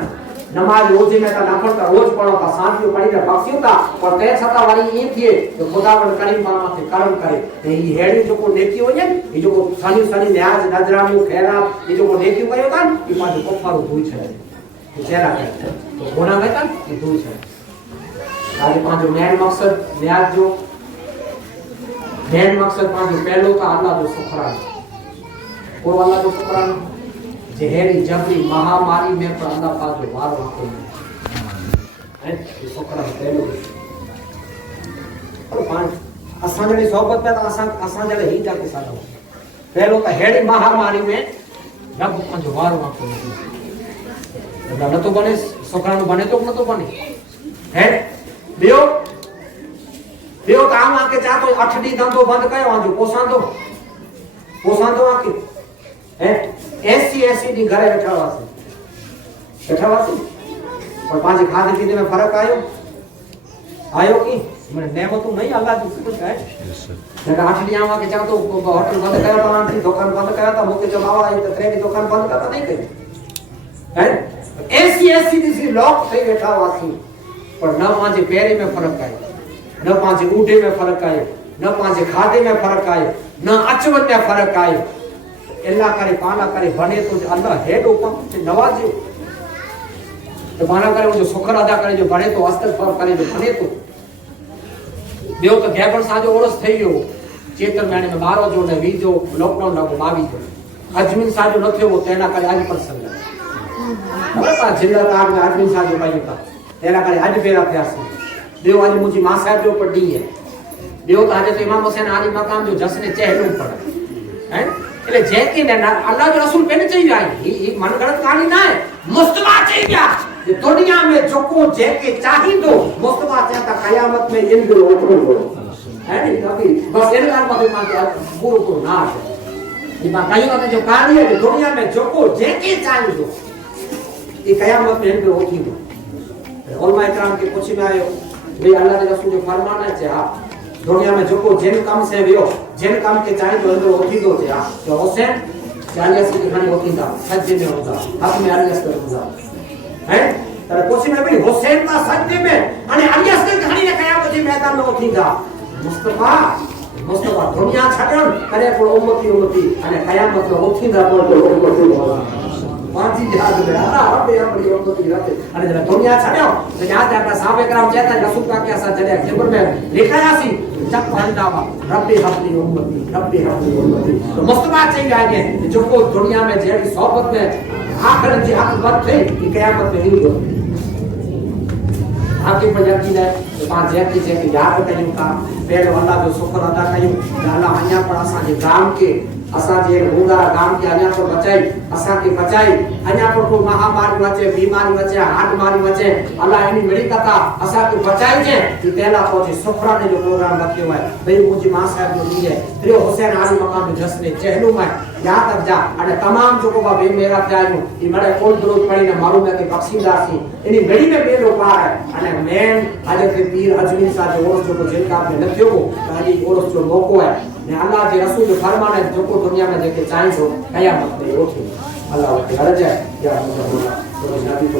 नमाज रोजे में ता नफल का रोज पढ़ो ता सांतियो पढ़ी रे बख्शियो ता पर ते छता वाली ये थिए तो खुदावंद करीम मामा के कर्म करे ते ई हेड़ी जो को नेकी हो ने ई जो को सानी सानी न्याज नजरानी खैरात ये जो को नेकी कयो ता ई पांच कोफारो धोई छे चेहरा के तो गुनाह में ता ई धोई छे आज पांच मेन मकसद न्याज जो मेन मकसद पांच पहलो ता अल्लाह जो शुक्राना को अल्लाह जो शुक्राना जहरी जबरी महामारी में पर अल्लाह पाक जो वार रखो है ये सोकरा पहलो और पांच असा जड़ी सोबत में असा जड़े ही जाके साथ पहलो तो हेड़ी महामारी में रब पांच वार रखो न तो बने सोकरा नु बने तो न तो बने है बियो बियो काम आके जा तो 8 दी धंधो बंद कयो आजो पोसांदो आके है ऐसी दी घरे बैठा वासी और पांच खाने पीने में फर्क आयो की मैंने नेमत नहीं अल्लाह की कुछ है जब 8 दी आवा के चाह तो होटल बंद कया तो आंटी दुकान बंद कया तो मुके जब आवा तो ट्रेन की दुकान बंद करता नहीं करी है ऐसी दी लॉक થઈ बैठा वासी पर न पांच पैरे में फर्क आयो न पांच ऊठे में फर्क आयो न पांच खादे में फर्क आयो न अचवत में फर्क आयो अल्लाह करे पाना करे बने तो अल्लाह हेड ऊपर से नवाजे तो पाना करे जो शुक्र अदा करे जो बने तो अस्तगफार करे जो बने तो देव तो गैबन साजो ओरस થઈ ગયો ચેતન મેણે में 12 जो ने 20 जो लॉकडाउन ना 22 जो अजमीन साजो न थियो तेना करे आज पर संग बराबर जिल्ला ताग में अजमीन साजो पायो था तेना करे आज फेरा थयासी देव आज मुजी मां साहब जो पढ़ी है देव तो आज तो इमाम हुसैन आली मकाम जो जसने चहलू पढ़ा है એટલે જે કે अल्लाह जो रसूल कहने चाहिए आई ये मन गलत कहानी ना है मुस्तफा चाहिए ये दुनिया में जो को जे के चाहिए दो मुस्तफा चाहता कयामत में इन दो उठो है नहीं कभी बस इन गाल में मान के गुरु को ना ये बात कहीं में जो कहानी है दुनिया में जो को जे के चाहिए दो ये कयामत में इन दो उठी दो उलमा इकराम के पूछ में आयो वे अल्लाह के रसूल जो फरमान है आप दुनिया में जो को जिन काम से वियो जिन काम के चाहे तो अंदर होती दो थे जो हुसैन चालीस की कहानी होती था सज्जे में होता हक में अलियास कर होता है तर कोसी में भी हुसैन का सज्जे में अने अलियास की कहानी ने कया मुझे मैदान में होती था मुस्तफा दुनिया छडन करे को उम्मती अने कयामत में होती था तो पांची याद में अबे अपनी उम्मती रहते अने जब दुनिया छड्यो तो याद आता साहब एकराम कहता रसूल का के साथ चले खबर में लिखाया सी जब पंडावा रब्बी हबली उम्मती तो मुस्तफा चाहिए आगे जो को दुनिया में जेडी सोबत में आखिर जी हक बात थे कि कयामत में नहीं हो आके पर यकीन है तो पांच जेकी याद कयूं का पहले अल्लाह जो शुक्र अदा कयूं अल्लाह हन्या पर असा जे गांव के असा जे भूंगा गांव के हन्या पर बचाई असा के बचाई हन्या पर को महामारी बचे बीमारी बचे हार्ट मारी बचे अल्लाह इनी बड़ी कथा असा के बचाई जे कि पहला तो जे शुक्र ने जो प्रोग्राम रखियो है भाई मुझी मां साहब जो दी है प्रिय हुसैन आली मकाम में जसने चहलू में याद रख जा अने तमाम जो को बे मेरा जायो ई मरे कोई दरूद पढ़ी ने मालूम है कि बख्शीदासी इनी बड़ी में बेलो पार है अने मेन आज के पीर अजमीर सा जो ओरस जो जिनका में नथियो तो आज ओरस जो मौको है ने अल्लाह के रसूल जो फरमान है जो को दुनिया में देखे चाहिए कयामत में उठे अल्लाह के हर जाए या अल्लाह तो नबी को